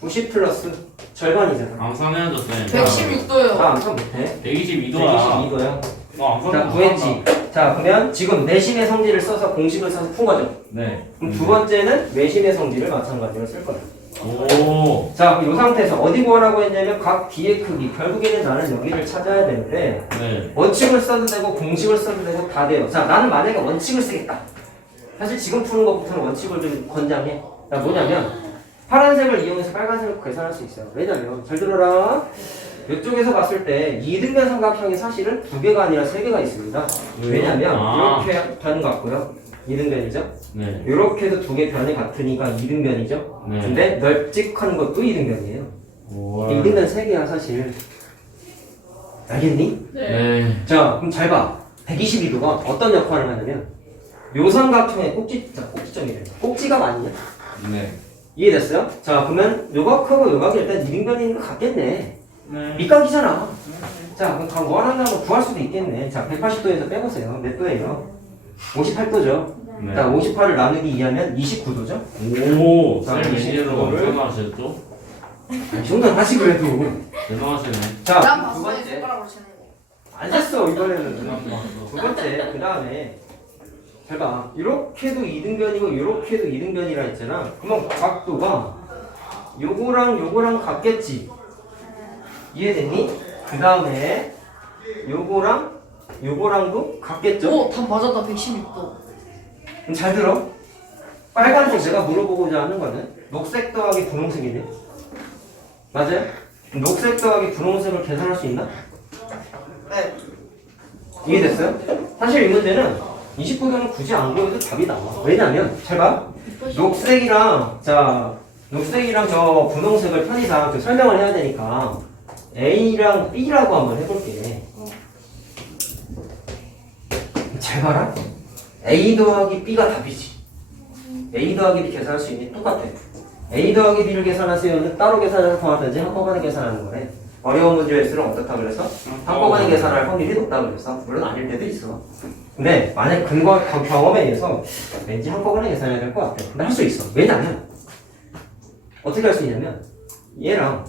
90 플러스 절반이잖아. 암산해야죠 쌤. 116도요. 나 암산 못해. 122도야. 122도야. 암산. 자, 구했지. 자, 그러면 지금 내심의 성질을 써서 공식을 써서 푼 거죠. 네. 그럼 두 번째는 외심의 성질을 마찬가지로 쓸 거야. 오. 자, 이 상태에서 어디 구하라고 했냐면 각 D의 크기. 결국에는 나는 여기를 찾아야 되는데 네. 원칙을 써도 되고 공식을 써도 되고 다 돼요. 자, 나는 만약에 원칙을 쓰겠다. 사실 지금 푸는 것부터는 원칙을 좀 권장해. 자, 뭐냐면 파란색을 이용해서 빨간색을 계산할 수 있어요. 왜냐면 잘 들어라. 이쪽에서 봤을 때 이등변 삼각형이 사실은 2개가 아니라 3개가 있습니다. 왜냐면 이렇게 변 같고요. 이등변이죠. 네. 이렇게도 2개 변이 같으니까 이등변이죠. 네. 근데 널찍한 것도 이등변이에요. 오. 이등변 3개야 사실. 알겠니? 네. 네. 자, 그럼 잘 봐. 122도가 어떤 역할을 하냐면 요 삼각형의 꼭지점이래요. 꼭지가 아니냐? 네. 이해됐어요? 자, 그러면 요각하고 요각이 일단 이등변인 것 같겠네. 네. 밑각이잖아. 자, 그럼 원하는 거 구할 수도 있겠네. 자, 180도에서 빼보세요. 몇 도예요? 58도죠. 네. 자, 58을 나누기 2하면 29도죠? 오. 자, 쌤 웬일로 29 도를. 엄청 하셨죠? 이 정도는 하시 그래도. 대단하시네. 자, 난 두 봤어요. 번째. 손가락으로 치는 거. 안 됐어, 이번에는. 두 번째, 그 다음에. 잘 봐. 이렇게도 이등변이고, 이렇게도 이등변이라 했잖아. 그러면 각도가 요거랑 같겠지. 이해됐니? 그 다음에 요거랑도 같겠죠? 오, 답 맞았다. 116도. 그럼 잘 들어. 빨간색 내가 물어보고자 하는 거는 녹색 더하기 분홍색이네. 맞아요? 녹색 더하기 분홍색을 계산할 수 있나? 네. 이해됐어요? 사실 이 문제는 29도는 굳이 안 구해도 답이 나와. 왜냐면 잘 봐. 녹색이랑 저 분홍색을 편의상 그 설명을 해야 되니까 A랑 B라고 한번 해볼게. 잘 봐라. A 더하기 B가 답이지. A 더하기 B 계산할 수 있니? 똑같아. A 더하기 B를 계산하세요는 따로 계산해서 하든지 한꺼번에 계산하는 거래. 어려운 문제일수록 어떻다 그래서? 한꺼번에 계산할 확률이 높다 그랬어. 물론 아닐 때도 있어. 근데 만약 경험에 의해서 왠지 한꺼번에 계산해야 될 것 같아. 근데 할 수 있어. 왜냐면 어떻게 할 수 있냐면 얘랑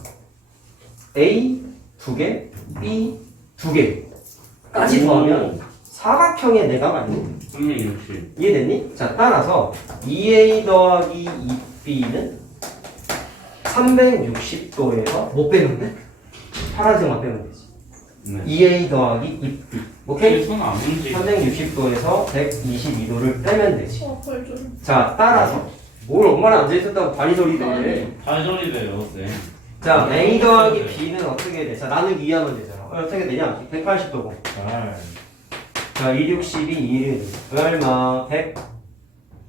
A 2개, B 2개까지 더하면 사각형의 내각 아니야? 360. 이해됐니? 자, 따라서 2A 더하기 2B는 360도에서 못 빼면 돼? 파란색만 빼면 되지. 네. 2A 더하기 2B. 오케이? 손안 움직여. 360도에서 122도를 빼면 되지. 헐 좀. 자, 따라서 뭘 엄마랑 앉아있었다고 발이 저리대. 발전이래요, 쌤. 자, A 더하기 B는 어떻게 돼? 자, 나누기 2하면 되잖아. 어떻게 되냐? 180도고. 자, 262, 2는 얼마?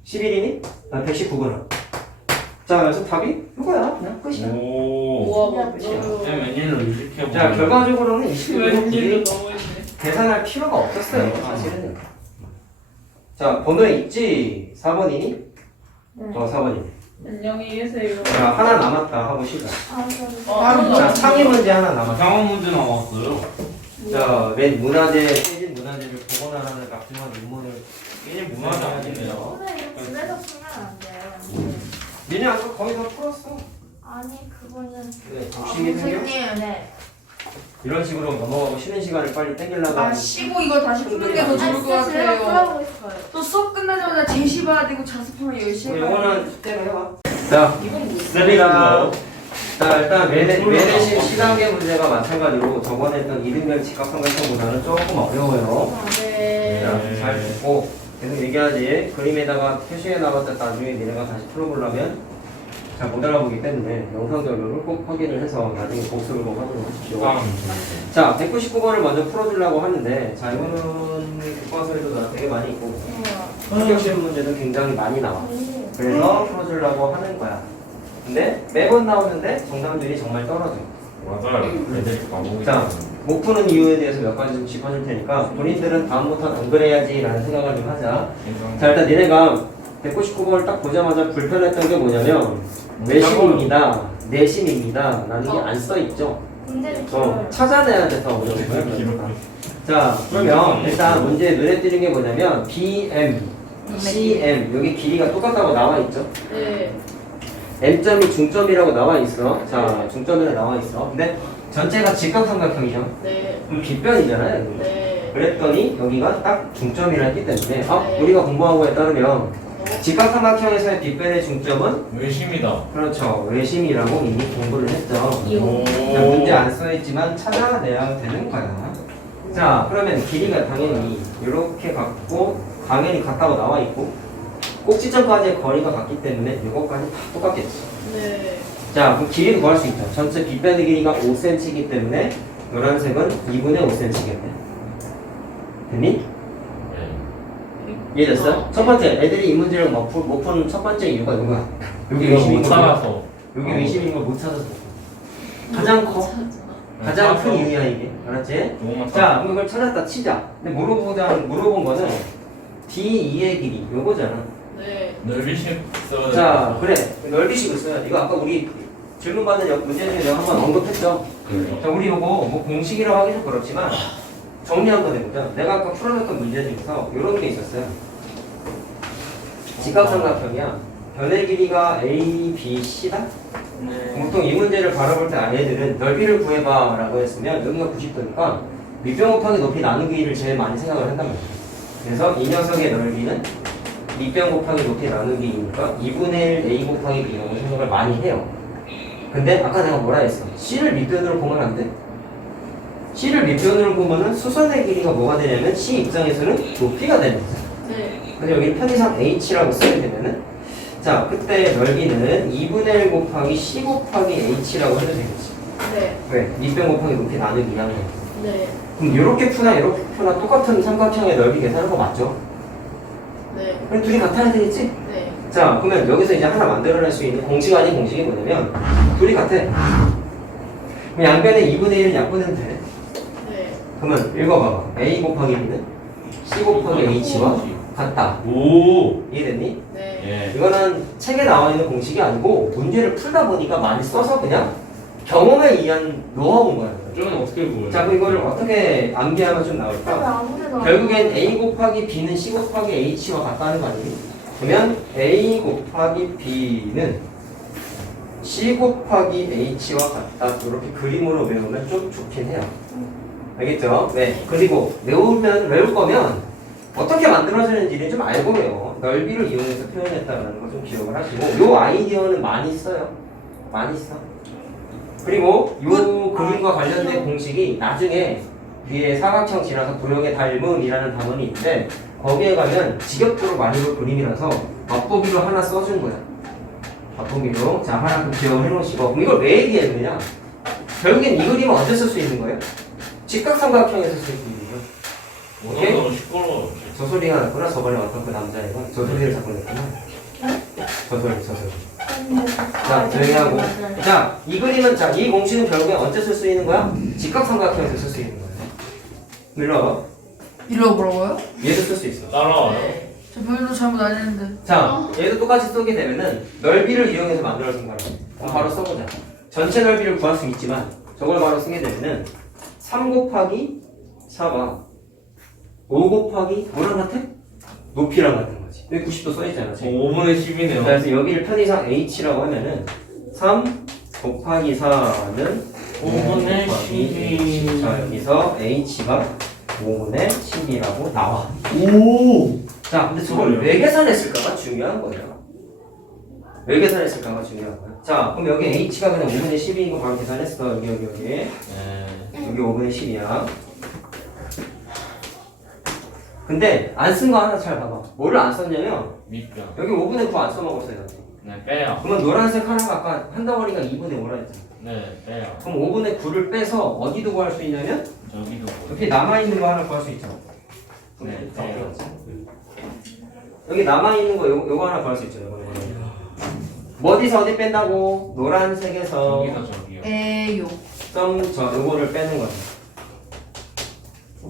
111이니? 아, 119구나. 자, 그래서 답이 이거야. 그냥 끝이야. 오. 우와 끝이야. 맞죠. 쌤 웬일로 이렇게 자, 결과적으로는 29도 웬일로 굳이 너무 있네. 계산할 필요가 없었어요. 사실은. 자, 번호에 있지? 4번이니? 네. 4번이네. 안녕히 계세요. 자, 하나 남았다 하고 시작. 아, 자, 상위 문제 하나 남았어. 이상한 문제 나왔어요. 자, 맨 문화재, 깨진 문화재를 복원하라는 각종한 논문을 깨진 문화재 아니네요. 근데 이거 집에서 쓰면 안 돼요. 니네 아까 거의 다 풀었어. 아니 그거는 네, 욕심이 생겨? 선생님. 네. 이런 식으로 넘어가고 쉬는 시간을 빨리 땡기려고 아, 하는 쉬고 이거 다시 푸는 게 더 아니 좋을 것 진짜 제가 같아요. 풀어보고 싶어요. 또 수업 끝나자마자 제시 봐야 되고 자습하면 열심히 해야 요거는 숙제로 해봐. 자, 이건 뭐야? 습니다. 자, 일단 매대신 시단계 문제가 마찬가지로 저번에 했던 이등변 직각삼각형보다는 조금 어려워요. 아, 네. 자, 잘 듣고 계속 얘기하지. 그림에다가 표시해 나갔다 나중에 니네가 다시 풀어보려면 잘 못 알아보기 때문에 영상 자료를 꼭 확인을 해서 나중에 복습을 꼭 하도록 하십시오. 자, 199번을 먼저 풀어주려고 하는데, 자, 이거는 교과서에도 되게 많이 있고, 합격시험 문제도 굉장히 많이 나와. 그래서 풀어주려고 하는 거야. 근데 매번 나오는데 정답률이 정말 떨어져. 맞아요. 애들이 바보기. 자, 못 푸는 이유에 대해서 몇 가지 좀 짚어줄 테니까, 본인들은 다음부터는 안 그래야지라는 생각을 좀 하자. 자, 일단 니네가 199번을 딱 보자마자 불편했던 게 뭐냐면, 외심입니다, 내심입니다 라는 게 안 써있죠. 문제를 길어요. 찾아내야 돼서 어려운 거예요. 자, 그러면 일단 문제에 눈에 띄는 게 뭐냐면 BM, CM 여기 길이가 똑같다고 나와 있죠. 네. M점이 중점이라고 나와 있어. 자, 중점이라고 나와 있어. 근데 전체가 직각삼각형이죠. 네. 그럼 빗변이잖아요. 네. 그랬더니 여기가 딱 중점이라 했기 때문에 네. 우리가 공부한 거에 따르면 직각삼각형에서의 빗변의 중점은 외심이다. 그렇죠. 외심이라고 이미 공부를 했죠. 오. 자, 문제 안 써있지만 찾아내야 되는 거야. 자, 그러면 길이가 당연히 이렇게 같고 당연히 같다고 나와 있고 꼭지점까지의 거리가 같기 때문에 이것까지 다 똑같겠지. 네. 자, 그럼 길이도 구할 수 있죠. 전체 빗변의 길이가 5cm이기 때문에 노란색은 2분의 5cm겠네. 됐니? 이해됐어? 첫 번째, 애들이 이 문제를 못 푸는 첫 번째 이유가 누구야? 여기 이거 의심인 못 거. 찾아서. 여기 의심인 걸 못 찾아서. 가장 커. 가장 큰 이유야 이게. 알았지? 요것만 자, 그럼 이걸 찾았다 치자. 근데 물어본 거는 D2의 길이 요거잖아. 네. 넓이식 써야 자, 그래. 넓이식을 써야 돼. 이거 아까 우리 질문 받은 문제 중에 내가 한번 언급했죠. 자, 우리 요거 뭐 공식이라고 하기 좀 그렇지만 정리 한번 해보자. 내가 아까 풀어냈던 문제 중에서 요런 게 있었어요. 직각삼각형이야. 변의 길이가 A, B, C다? 보통 이 문제를 바라볼 때 아이들은 넓이를 구해봐 라고 했으면 여기가 90도니까 밑변 곱하기 높이 나누기를 제일 많이 생각을 한단 말이야. 그래서 이 녀석의 넓이는 밑변 곱하기 높이 나누기니까 2분의 1 A 곱하기 B라고 생각을 많이 해요. 근데 아까 내가 뭐라 했어? C를 밑변으로 보면 안 돼? C를 밑변으로 보면은 수선의 길이가 뭐가 되냐면 C 입장에서는 높이가 되는 거야. 네. 근데 여기 편의상 H라고 쓰게 되면은 자, 그때 넓이는 2분의 1 곱하기 C 곱하기 H라고 해도 되겠지. 네. 왜? 밑변 곱하기 높이 나누기 하는 거. 네. 그럼 이렇게 푸나 이렇게 푸나 똑같은 삼각형의 넓이 계산한 거 맞죠? 네. 그럼 둘이 같아야 되겠지? 네. 자, 그러면 여기서 이제 하나 만들어낼 수 있는 공식 아닌 공식이 뭐냐면 둘이 같아. 그럼 양변에 2분의 1은 약분해도 돼. 네. 그러면 읽어봐봐. A 곱하기 B는 C 곱하기 H와 같다. 오. 이해됐니? 네. 예. 이거는 책에 나와 있는 공식이 아니고 문제를 풀다 보니까 많이 써서 그냥 경험에 의한 노하우인 거야. 좀 어떻게 보여요? 자, 그럼 이거를 어떻게 암기하면 좀 나올까? 아무데도 결국엔 A 곱하기 B는 C 곱하기 H와 같다는 거 아니니? 그러면 A 곱하기 B는 C 곱하기 H와 같다. 이렇게 그림으로 외우면 좀 좋긴 해요. 알겠죠? 네. 그리고 외울 거면 어떻게 만들어지는지를 좀 알고 외워. 넓이를 이용해서 표현했다는 거 좀 기억을 하시고 요 아이디어는 많이 써요. 많이 써. 그리고 요 그림과 관련된 공식이 나중에 뒤에 사각형 지나서 도형의 닮음이라는 단원이 있는데 거기에 가면 직역적으로 많이 볼 그림이라서 맛보기로 하나 써준 거야. 맛보기로. 자, 하나 좀 기억을 해놓으시고. 그럼 이걸 왜 얘기해 그냥? 결국엔 이 그림은 언제 쓸 수 있는 거예요? 직각삼각형에서 쓸 수 있는 거예요. 오케이? 너무 시끄러워. 저 소리가 났구나. 저번에 왔던 그 남자애가 저 소리를 자꾸 냈구나. 저 소리. 자, 조용히 하고. 자, 이 그림은 자, 이 공식은 결국에 언제 쓸 수 있는 거야? 직각삼각형에서 쓸 수 있는 거야. 일로 와봐. 이러고 뭐라고요? 얘도 쓸 수 있어. 따라와요. 저 별로 잘못 안 했는데. 자, 얘도 똑같이 쓰게 되면은 넓이를 이용해서 만들어진 거라. 그럼 바로 써보자. 전체 넓이를 구할 수 있지만 저걸 바로 쓰게 되면은 3 곱하기 4가 5 곱하기 뭐랑 같아? 높이랑 같은 거지. 여기 90도 써있잖아. 지금. 5분의 10이네요. 그래서 여기를 편의상 H라고 하면은 3 곱하기 4는 5분의 12. 자, 여기서 H가 5분의 10이라고 나와. 오! 자, 근데 저걸 왜 계산했을까가 중요한 거예요. 왜 계산했을까가 중요한 거야. 자, 그럼 여기 H가 그냥 5분의 10인 거 바로 계산했어. 여기. 네. 여기 5분의 10이야. 근데 안 쓴 거 하나 잘 봐봐. 뭐를 안 썼냐면 밑변. 여기 5분의 9 안 써먹었어요. 네, 빼요. 그러면 노란색 하나가 아까 한 덩어리가 2분의 5라 했잖아. 네, 빼요. 그럼 5분의 9를 빼서 어디도 구할 수 있냐면 저기도 뭐. 여기 남아있는 거 하나 구할 수 있잖아. 네, 빼요. 여기 남아있는 거 요거 하나 구할 수 있죠. 요거. 뭐 어디서 어디 뺀다고? 노란색에서 저기서 저기요. 에요. 요거를 빼는 거지.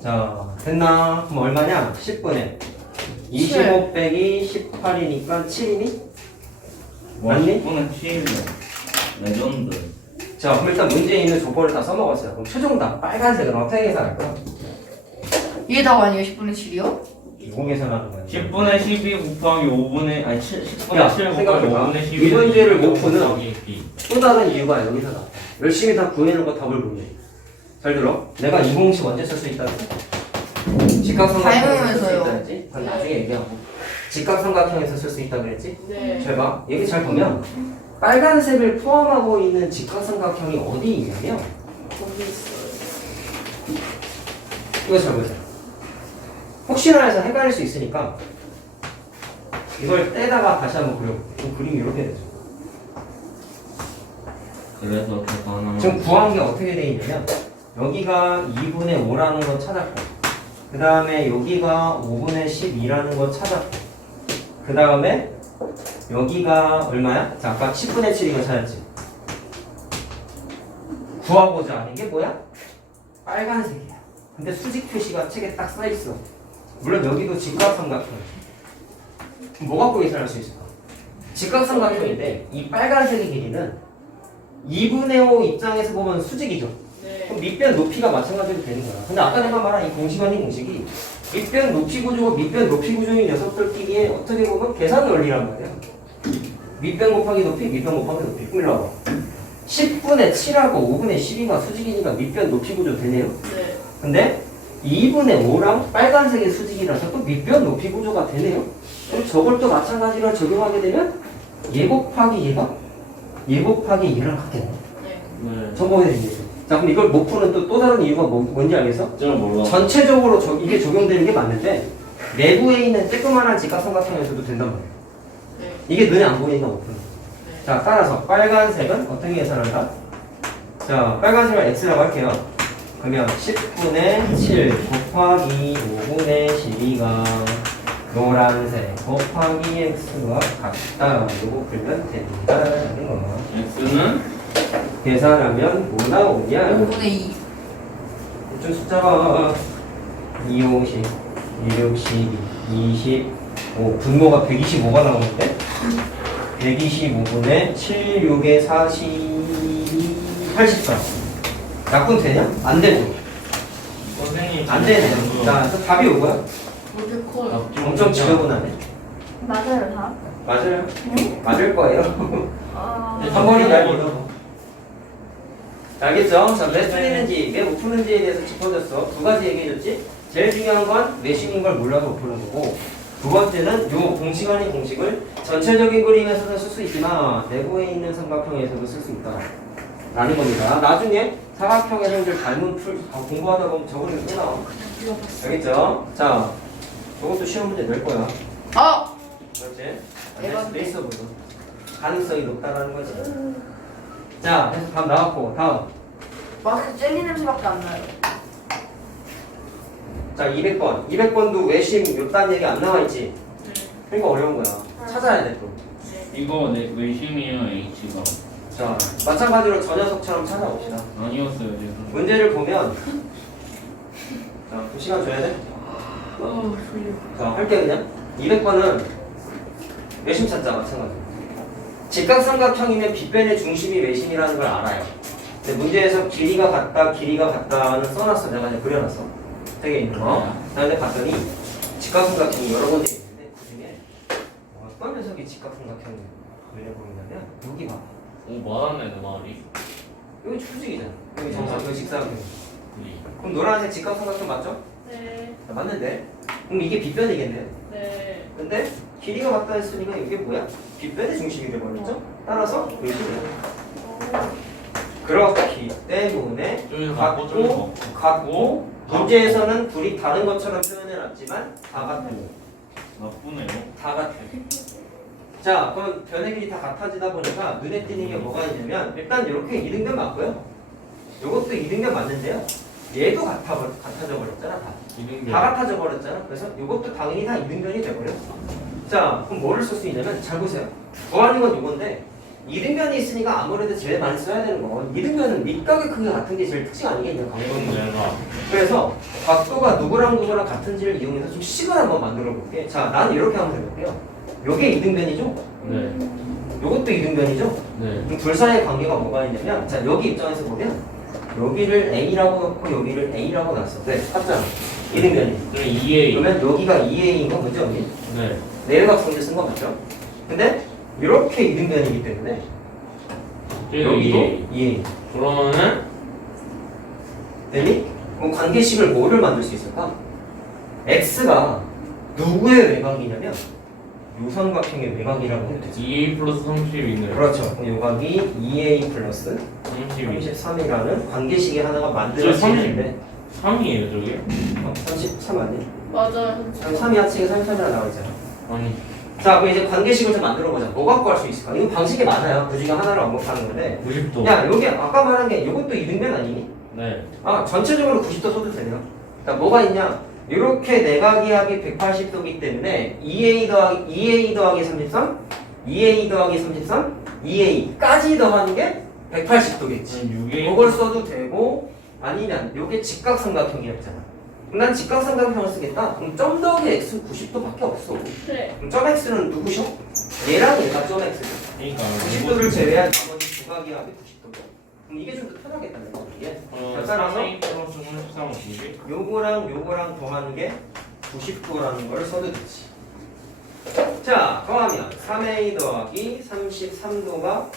자, 됐나? 그럼 얼마냐? 10분의 25 빼기 18이니까 7이니? 맞니? 10분의 7이요. 레전드. 자, 그럼 일단 문제에 있는 조건을 다 써먹었어요. 그럼 최종답 빨간색은 어떻게 계산할 거야? 이게 답 아니에요? 10분의 7이요? 이거 계산하는 거야. 10분의 12 곱하기 5분의 아니 10분의 야, 7 곱하기 생각해봐. 5분의 12. 이 문제를 못 푸는 여기 B. 또 다른 이유가 여기서 나와. 열심히 다 구해놓은 거 답을 보내. 잘 들어. 내가 이 공식 언제 쓸 수 있다고? 직각삼각형에서 쓸 수 닮으면서요. 있다 그랬지? 그건 나중에 얘기하고. 직각삼각형에서 쓸 수 있다 그랬지? 네. 잘 봐. 여기 잘 보면 빨간색을 포함하고 있는 직각삼각형이 어디 있냐면 거기 있어요. 이거 잘 보세요. 혹시나 해서 헷갈릴 수 있으니까 이걸 떼다가 다시 한번 그려볼게요. 그럼 그림이 이렇게 되죠. 그래서 계산하면 지금 구한 게 어떻게 돼 있냐면 여기가 2분의 5라는 거 찾았고 그 다음에 여기가 5분의 12라는 거 찾았고 그 다음에 여기가 얼마야? 자, 아까 10분의 7이거 찾았지. 구하고자 하는 게 뭐야? 빨간색이야. 근데 수직 표시가 책에 딱 써있어. 물론 여기도 직각삼각형. 뭐 갖고 계산할 수 있을까? 직각삼각형인데 이 빨간색의 길이는 2분의 5 입장에서 보면 수직이죠. 네. 그럼 밑변 높이가 마찬가지로 되는 거야. 근데 아까 내가 말한 이 공식 아닌 공식이 밑변 높이 구조, 밑변 높이 구조인 녀석들끼리의 어떻게 보면 계산 원리란 말이야. 밑변 곱하기 높이, 밑변 곱하기 높이. 일로 10분의 7하고 5분의 12가 수직이니까 밑변 높이 구조 되네요. 네. 근데 2분의 5랑 빨간색의 수직이라서 또 밑변 높이 구조가 되네요. 그럼 저걸 또 마찬가지로 적용하게 되면 얘 곱하기 얘가 얘 곱하기 얘랑 같겠네. 네. 네. 적용해야 되겠죠. 자, 그럼 이걸 못 푸는 또 다른 이유가 뭔지 알겠어? 저는 몰라. 전체적으로 이게 적용되는 게 맞는데 내부에 있는 쬐끄만한 직각삼각형에서도 된단 말이야. 네. 이게 눈에 안 보이니까 못 푸는 거야. 네. 자, 따라서 빨간색은 어떻게 계산한다? 자, 빨간색을 x라고 할게요. 그러면 10분의 7 곱하기 5분의 12가 노란색 곱하기 x와 같다. 이거 풀면 된다라는 거. X는 계산하면 뭐 나오냐? 5분의 2. 좀 숫자가 2, 5, 10, 1, 6, 12, 25 분모가 125가 나오는데 125분의 7, 6에 42, 84 약분 되냐? 안 되고 선생님 안 되네. 자, 그래서 답이 이거야. 이렇게 커요. 엄청 지저분하네. 맞아요 다? 맞아요. 맞을 거예요. 아. 한 번이 날 믿어. 알겠죠? 자, 왜 풀리는지, 왜 못 푸는지에 대해서 짚어줬어. 두 가지 얘기해줬지? 제일 중요한 건 외심인 걸 몰라서 못 푸는 거고, 두 번째는 요 공식 아닌 공식을 전체적인 그림에서도 쓸 수 있지만 내부에 있는 삼각형에서도 쓸 수 있다 라는 겁니다. 나중에 사각형의 형들 닮은 공부하다 보면 저거는 또 나와. 알겠죠? 자, 저것도 시험 문제 낼 거야. 아! 그렇지? 안될 수도 있어 보죠. 가능성이 높다라는 거지. 자, 그래서 답 나왔고 다음. 마스크 젤리 냄새밖에 안 나요. 자, 200번. 200번도 외심 요딴 얘기 안 나와 있지. 네. 그러니까 어려운 거야. 찾아야 돼 또. 이거 내 외심이에요 H가. 자, 마찬가지로 저 녀석처럼 찾아봅시다. 아니었어요 지금. 문제를 보면 자, 또 시간 줘야 돼? 졸려. 자, 할게 그냥. 200번은 외심 찾자 마찬가지로. 직각삼각형이면 빗변의 중심이 외심이라는 걸 알아요. 근데 문제에서 길이가 같다는 써놨어. 내가 그냥 그려놨어. 책에 있는 거. 근데 봤더니 직각삼각형이 여러 군데 있는데 그 중에 어떤 녀석이 직각삼각형을 그려보이냐면 여기 봐. 오 맞았네 내 말이. 여기 수직이잖아. 여기 정상, 여기 직사각형. 네. 그럼 노란색 직각삼각형 맞죠? 네. 자, 맞는데? 그럼 이게 빗변이겠네요. 네. 근데 길이가 같다 했으니까 이게 뭐야? 빗변의 중심이 돼버렸죠? 따라서 외심이야. 그렇기 때문에 저기서 갖고 저기서 같고 문제에서는 둘이 다른 것처럼 표현해놨지만 다 같고 나쁘네요. 다 같아. 자, 그럼 변의 길이 다 같아지다 보니까 눈에 띄는 게 뭐가 있냐면 일단 이렇게 이등변 맞고요. 이것도 이등변 맞는데요. 얘도 같아져 버렸잖아. 다 같아져 버렸잖아. 그래서 이것도 당연히 다 이등변이 돼버려. 자, 그럼 뭐를 쓸 수 있냐면 잘 보세요. 구하는 건 이건데 이등변이 있으니까 아무래도 제일 많이 써야 되는 건 이등변은 밑각의 크기 같은 게 제일 특징 아니겠냐 강조는. 내가 그래서 각도가 누구랑 같은지를 이용해서 좀 식을 한번 만들어 볼게. 자, 나는 이렇게 한번 해볼게요. 요게 이등변이죠? 네. 요것도 이등변이죠? 네. 그럼 둘 사이의 관계가 뭐가 있냐면 자, 여기 입장에서 보면 여기를 A라고 놓고 여기를 A라고 놨어. 네, 맞잖아. 이등변이. 그럼 2A. 그러면 여기가 2A인 거 그죠? 여기? 네. 내외각성질 쓴 거 맞죠? 근데 이렇게 이등변이기 때문에 여기도 2A. 그러면은 되니? 그럼 관계식을 뭐를 만들 수 있을까? x가 누구의 외곽이냐면 요 삼각형의 외곽이라고 해도 되지. 2A 플러스 32는 그렇죠. 그럼 요각이 2a 플러스 32. 33이라는 관계식이 하나가 저 만들어지는데 3이에요 저게? 33 아니야? 맞아요. 3이 하층에 33이라 나와 있잖아. 아니 자, 그럼 이제 관계식을 좀 만들어보자. 뭐 갖고 할 수 있을까? 이거 방식이 많아요. 그 중에 하나를 언급하는 건데. 90도. 야, 여기 아까 말한 게 이것도 이등변 아니니? 네. 아, 전체적으로 90도 써도 되네요. 그러니까 뭐가 있냐? 이렇게 내각이합이 180도기 때문에 2A 더하기 33, 2A 더하기 33, 2A까지 더하는 게 180도겠지. 6A. 이걸 써도 되고 아니면 이게 직각삼각형이었잖아. 그럼 난 직각삼각형을 쓰겠다. 그럼 점 더하기 x 90도밖에 없어. 네. 그럼 점 x는 누구셔? 얘랑 얘가 점 x죠. 그러니까 90도를 제외한 나머지 두 각이 합이 90도죠. 그럼 이게 좀 더 편하겠다는 거 이게. 자, 따라서 3A 플러스 33은 90. 요거랑 더하는 게 90도라는 걸 써도 되지. 자, 더하면 3a 더하기 33도가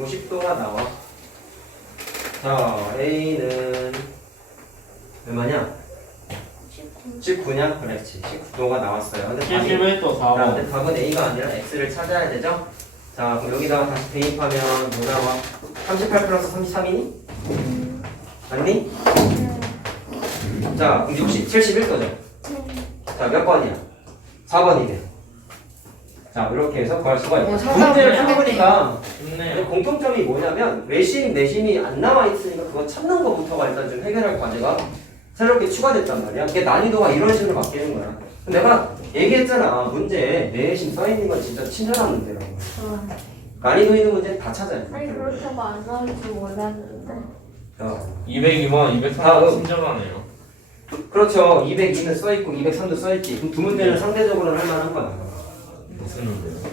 90도가 나와. 자, a는 얼마냐? 19냐? 그렇지. 19도가 나왔어요. 근데 답이 70에 또 자, 4번. 근데 답은 A가 아니라 X를 찾아야 되죠? 자, 그럼 여기다가 다시 대입하면 뭐 나와? 38 플러스 33이니? 맞니? 자, 그럼 60, 71도죠? 자, 몇 번이야? 4번이네. 자, 이렇게 해서 구할 수가 있고. 문제를 풀어보니까 좋네. 공통점이 뭐냐면 외심, 내심이 안 나와 있으니까 그거 찾는 것부터가 일단 좀 해결할 과제가 새롭게 추가됐단 말이야. 그게 난이도가 이런 식으로 바뀌는 거야. 내가 얘기했잖아. 문제에 내심 써있는 건 진짜 친절한 문제라고. 난이도 있는 문제는 다 찾아야 돼. 아니 그렇다고 안 나올 줄 몰랐는데. 202번, 203번 다음. 친절하네요. 그렇죠. 202는 써있고 203도 써있지. 그럼 두 문제는 상대적으로는 할만한 거야. 무슨 문제요?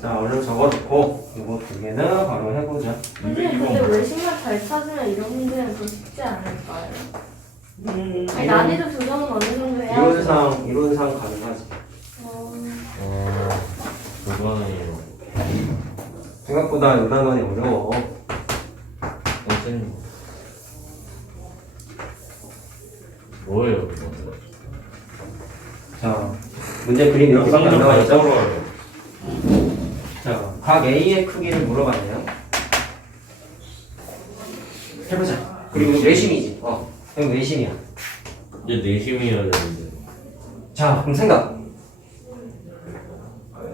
자, 얼른 적어놓고 이거 두 개는 바로 해보자. 선생님 근데 외식만 잘 찾으면 이런 문제는 더 쉽지 않을까요? 아니 난이도 조정은 어느 정도 해야지. 이론상 가능하지. 그거네요. 생각보다 요 단원이 어려워. 선생님. 뭐예요 그거? 자, 문제 그림 이렇게밖에 안 나와 있죠? 떨어요. 자, 각 A의 크기를 물어봤네요. 해보자. 그리고 외심이지. 이거 외심이야. 이제 내심이어야 되는데. 자, 그럼 생각.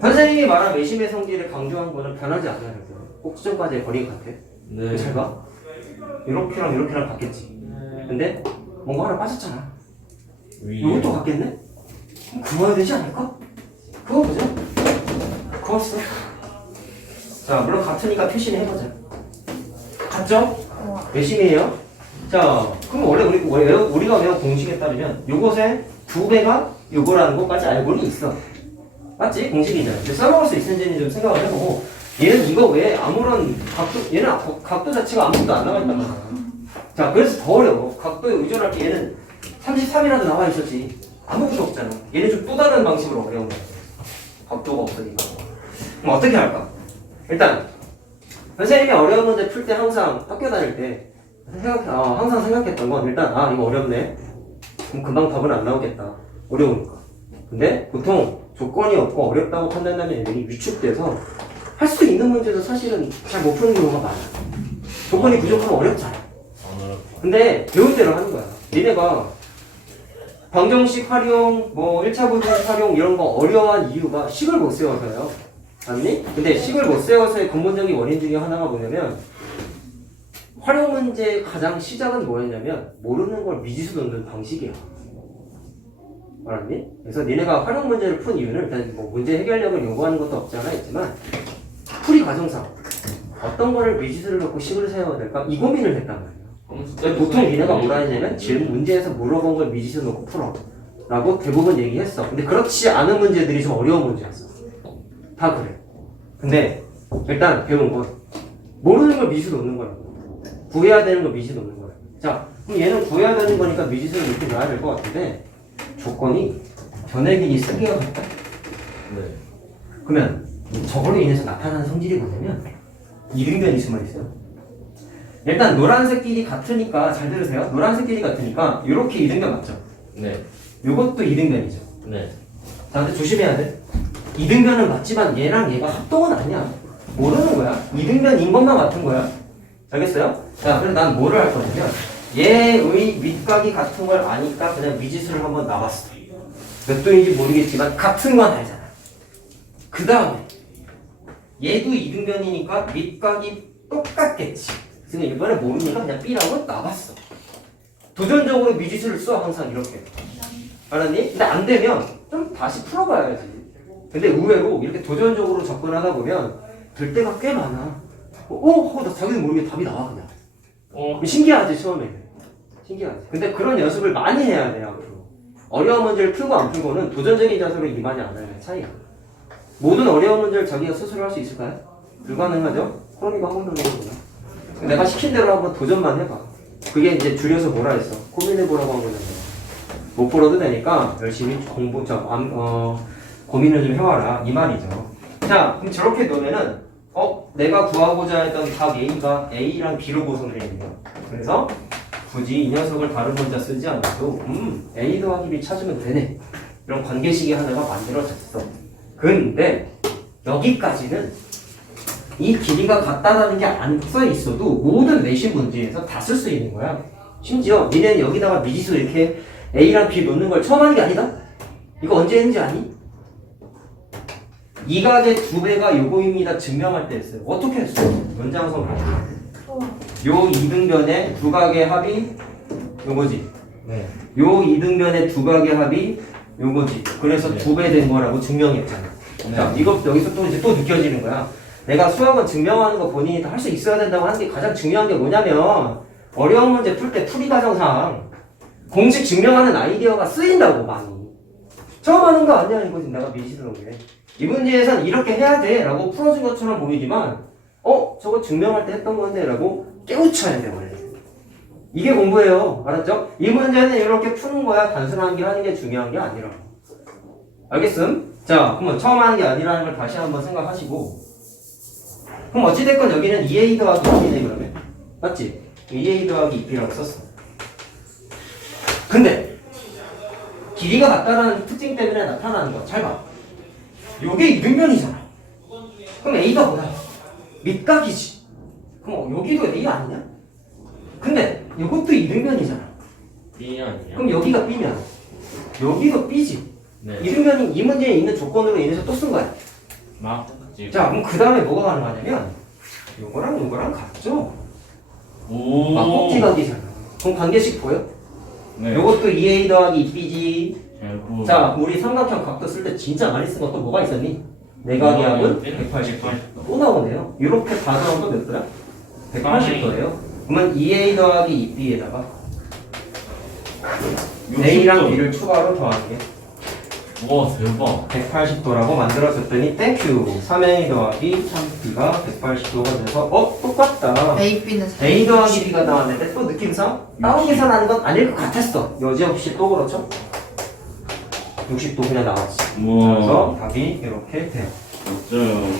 선생님이 말한 외심의 성질을 강조한 거는 변하지 않아요. 꼭 수정과제의 거리가 같아. 네. 잘 봐. 이렇게랑 이렇게랑 같겠지. 근데 뭔가 하나 빠졌잖아. 위에. 이것도 같겠네? 그럼 그어야 되지 않을까? 그어보자. 그었어. 자, 물론 같으니까 표시는 해보자. 같죠? 외심이에요. 자, 그럼 원래 우리가 외운 공식에 따르면 요것의 2배가 요거라는 것까지 알고는 있어. 맞지? 공식이잖아. 근데 써먹을 수 있는지는 좀 생각을 해보고 얘는 이거 외에 아무런 각도 자체가 아무것도 안 나와 있단 말이야. 자, 그래서 더 어려워. 각도에 의존할 때 얘는 33이라도 나와 있었지. 아무것도 없잖아. 얘는 좀 또 다른 방식으로 어려운 거야. 각도가 없으니까. 그럼 어떻게 할까? 일단 선생님이 어려운 문제 풀 때 항상 학교 다닐 때 항상 생각했던 건 일단 이거 어렵네. 그럼 금방 답은 안 나오겠다. 어려우니까. 근데 보통 조건이 없고 어렵다고 판단하는 애들이 위축돼서 할 수 있는 문제도 사실은 잘 못 푸는 경우가 많아. 조건이 부족하면 어렵잖아. 근데 배운 대로 하는 거야. 니네가 방정식 활용, 1차 부분 활용 이런 거 어려워한 이유가 식을 못 세워서요. 맞니? 근데 식을 못 세워서의 근본적인 원인 중에 하나가 뭐냐면 활용 문제의 가장 시작은 뭐였냐면 모르는 걸 미지수 넣는 방식이야. 알았니? 그래서 니네가 활용 문제를 푼 이유는 일단 문제 해결력을 요구하는 것도 없지 않아 있지만 풀이 과정상 어떤 거를 미지수를 넣고 식을 세워야 될까? 이 고민을 했단 말이야. 보통 니네가 뭐라 했냐면 질문 문제에서 물어본 걸 미지수 넣고 풀어 라고 대부분 얘기했어. 근데 그렇지 않은 문제들이 좀 어려운 문제였어. 다 그래. 근데 일단 배운 건 모르는 걸 미지수 넣는 거라고. 구해야 되는 걸 미지수 넣는 거라고. 자, 그럼 얘는 구해야 되는 거니까 미지수를 이렇게 넣어야 될 것 같은데 조건이 변의 길이 쓰기가 같다. 네. 그러면 저걸로 인해서 나타나는 성질이 뭐냐면 이등변일 수만 있어요. 일단 노란색 길이 같으니까 잘 들으세요. 노란색 길이 같으니까 이렇게 이등변 맞죠? 네. 요것도 이등변이죠. 네. 자, 근데 조심해야 돼. 이등변은 맞지만 얘랑 얘가 합동은 아니야. 모르는 거야. 이등변인 것만 같은 거야. 알겠어요? 자, 그래서 난 뭐를 할 거냐면 얘의 밑각이 같은 걸 아니까 그냥 미지수를 한번 나왔어. 몇 도인지 모르겠지만 같은 건 알잖아. 그 다음에 얘도 이등변이니까 밑각이 똑같겠지. 그래서 이번에 모르니까 그냥 B라고 나왔어. 도전적으로 미지수를 써 항상 이렇게. 알았니? 근데 안 되면 좀 다시 풀어봐야지. 근데 의외로 이렇게 도전적으로 접근하다 보면 될 때가 꽤 많아. 나 자기도 모르게 답이 나와 그냥. 신기하지 처음에는. 신기하지. 근데 그런 연습을 많이 해야 돼요 앞으로. 어려운 문제를 풀고 안 풀고는 도전적인 자세로 임하지 않아요. 차이야. 모든 어려운 문제를 자기가 스스로 할 수 있을까요? 불가능하죠? 그럼 이거 한번 더 해보자. 내가 시킨 대로 한번 도전만 해봐. 그게 이제 줄여서 뭐라 했어? 고민해보라고 한 거잖아. 못 풀어도 되니까 열심히 고민을 좀 해와라 이 말이죠. 자, 그럼 저렇게 놓으면은 내가 구하고자 했던 답 A가 A랑 B로 구성되어 있네요. 그래서 굳이 이 녀석을 다른 문자 쓰지 않아도 A 더하기 B 찾으면 되네. 이런 관계식이 하나가 만들어졌어. 근데 여기까지는 이 길이가 같다라는 게 안 써 있어도 모든 내신 문제에서 다 쓸 수 있는 거야. 심지어 니네는 여기다가 미지수 이렇게 A랑 B 놓는 걸 처음 하는 게 아니다? 이거 언제 했는지 아니? 이 각의 2배가 요거입니다 증명할 때 했어요. 어떻게 했어요? 연장선 요 이등변의 두 각의 합이 요거지. 네. 요 이등변의 두 각의 합이 요거지. 그래서 네. 2배 된 거라고 증명했잖아. 네. 자, 이거 여기서 또 이제 또 느껴지는 거야. 내가 수학은 증명하는 거 본인이 다 할 수 있어야 된다고 하는 게 가장 중요한 게 뭐냐면 어려운 문제 풀 때 풀이 과정상 공식 증명하는 아이디어가 쓰인다고 많이. 처음 하는 거 아니야 이거지. 내가 미시는 게. 이 문제에선 이렇게 해야 돼 라고 풀어준 것처럼 보이지만 저거 증명할 때 했던 건데 라고 깨우쳐야 돼 원래. 이게 공부예요. 알았죠? 이 문제는 이렇게 푸는 거야. 단순한 게 하는 게 중요한 게 아니라고. 알겠음? 자, 그러면 처음 하는 게 아니라는 걸 다시 한번 생각하시고 그럼 어찌됐건 여기는 2A 더하기 2B네 그러면. 맞지? 2A 더하기 2B라고 썼어. 근데 길이가 같다라는 특징 때문에 나타나는 거. 잘 봐. 요게 이등변이잖아. 그럼 A가 뭐야? 밑각이지. 그럼 여기도 A 아니냐? 근데 이것도 이등변이잖아. B 아니에요? 그럼 여기가 B면 여기도 B지. 네. 이등변이 이 문제에 있는 조건으로 인해서 또 쓴 거야. 맞지. 자, 그럼 그 다음에 뭐가 가능하냐면 요거랑 같죠? 오. 막꼭지각이잖아. 그럼 관계식 보여? 네. 요것도 2A 더하기 2B지. 결국. 자, 우리 삼각형 각도 쓸 때 진짜 많이 쓴 거 또 뭐가 있었니? 내각의 합은 180도. 또 나오네요. 이렇게 다 더하면 또 몇 도야? 180도예요. 그러면 2A 더하기 2B에다가 A랑 B를 추가로 더하는 게 와 대박. 180도라고 만들어줬더니 땡큐. 3A 더하기 3B가 180도가 돼서 똑같다. A, B는 A 더하기 B가 나왔는데 또 느낌상 다운 계산하는 건 아닐 것 같았어. 여지없이 또 그렇죠? 60도 그냥 나왔지. 우와. 그래서 답이 이렇게 돼요. 맞아요.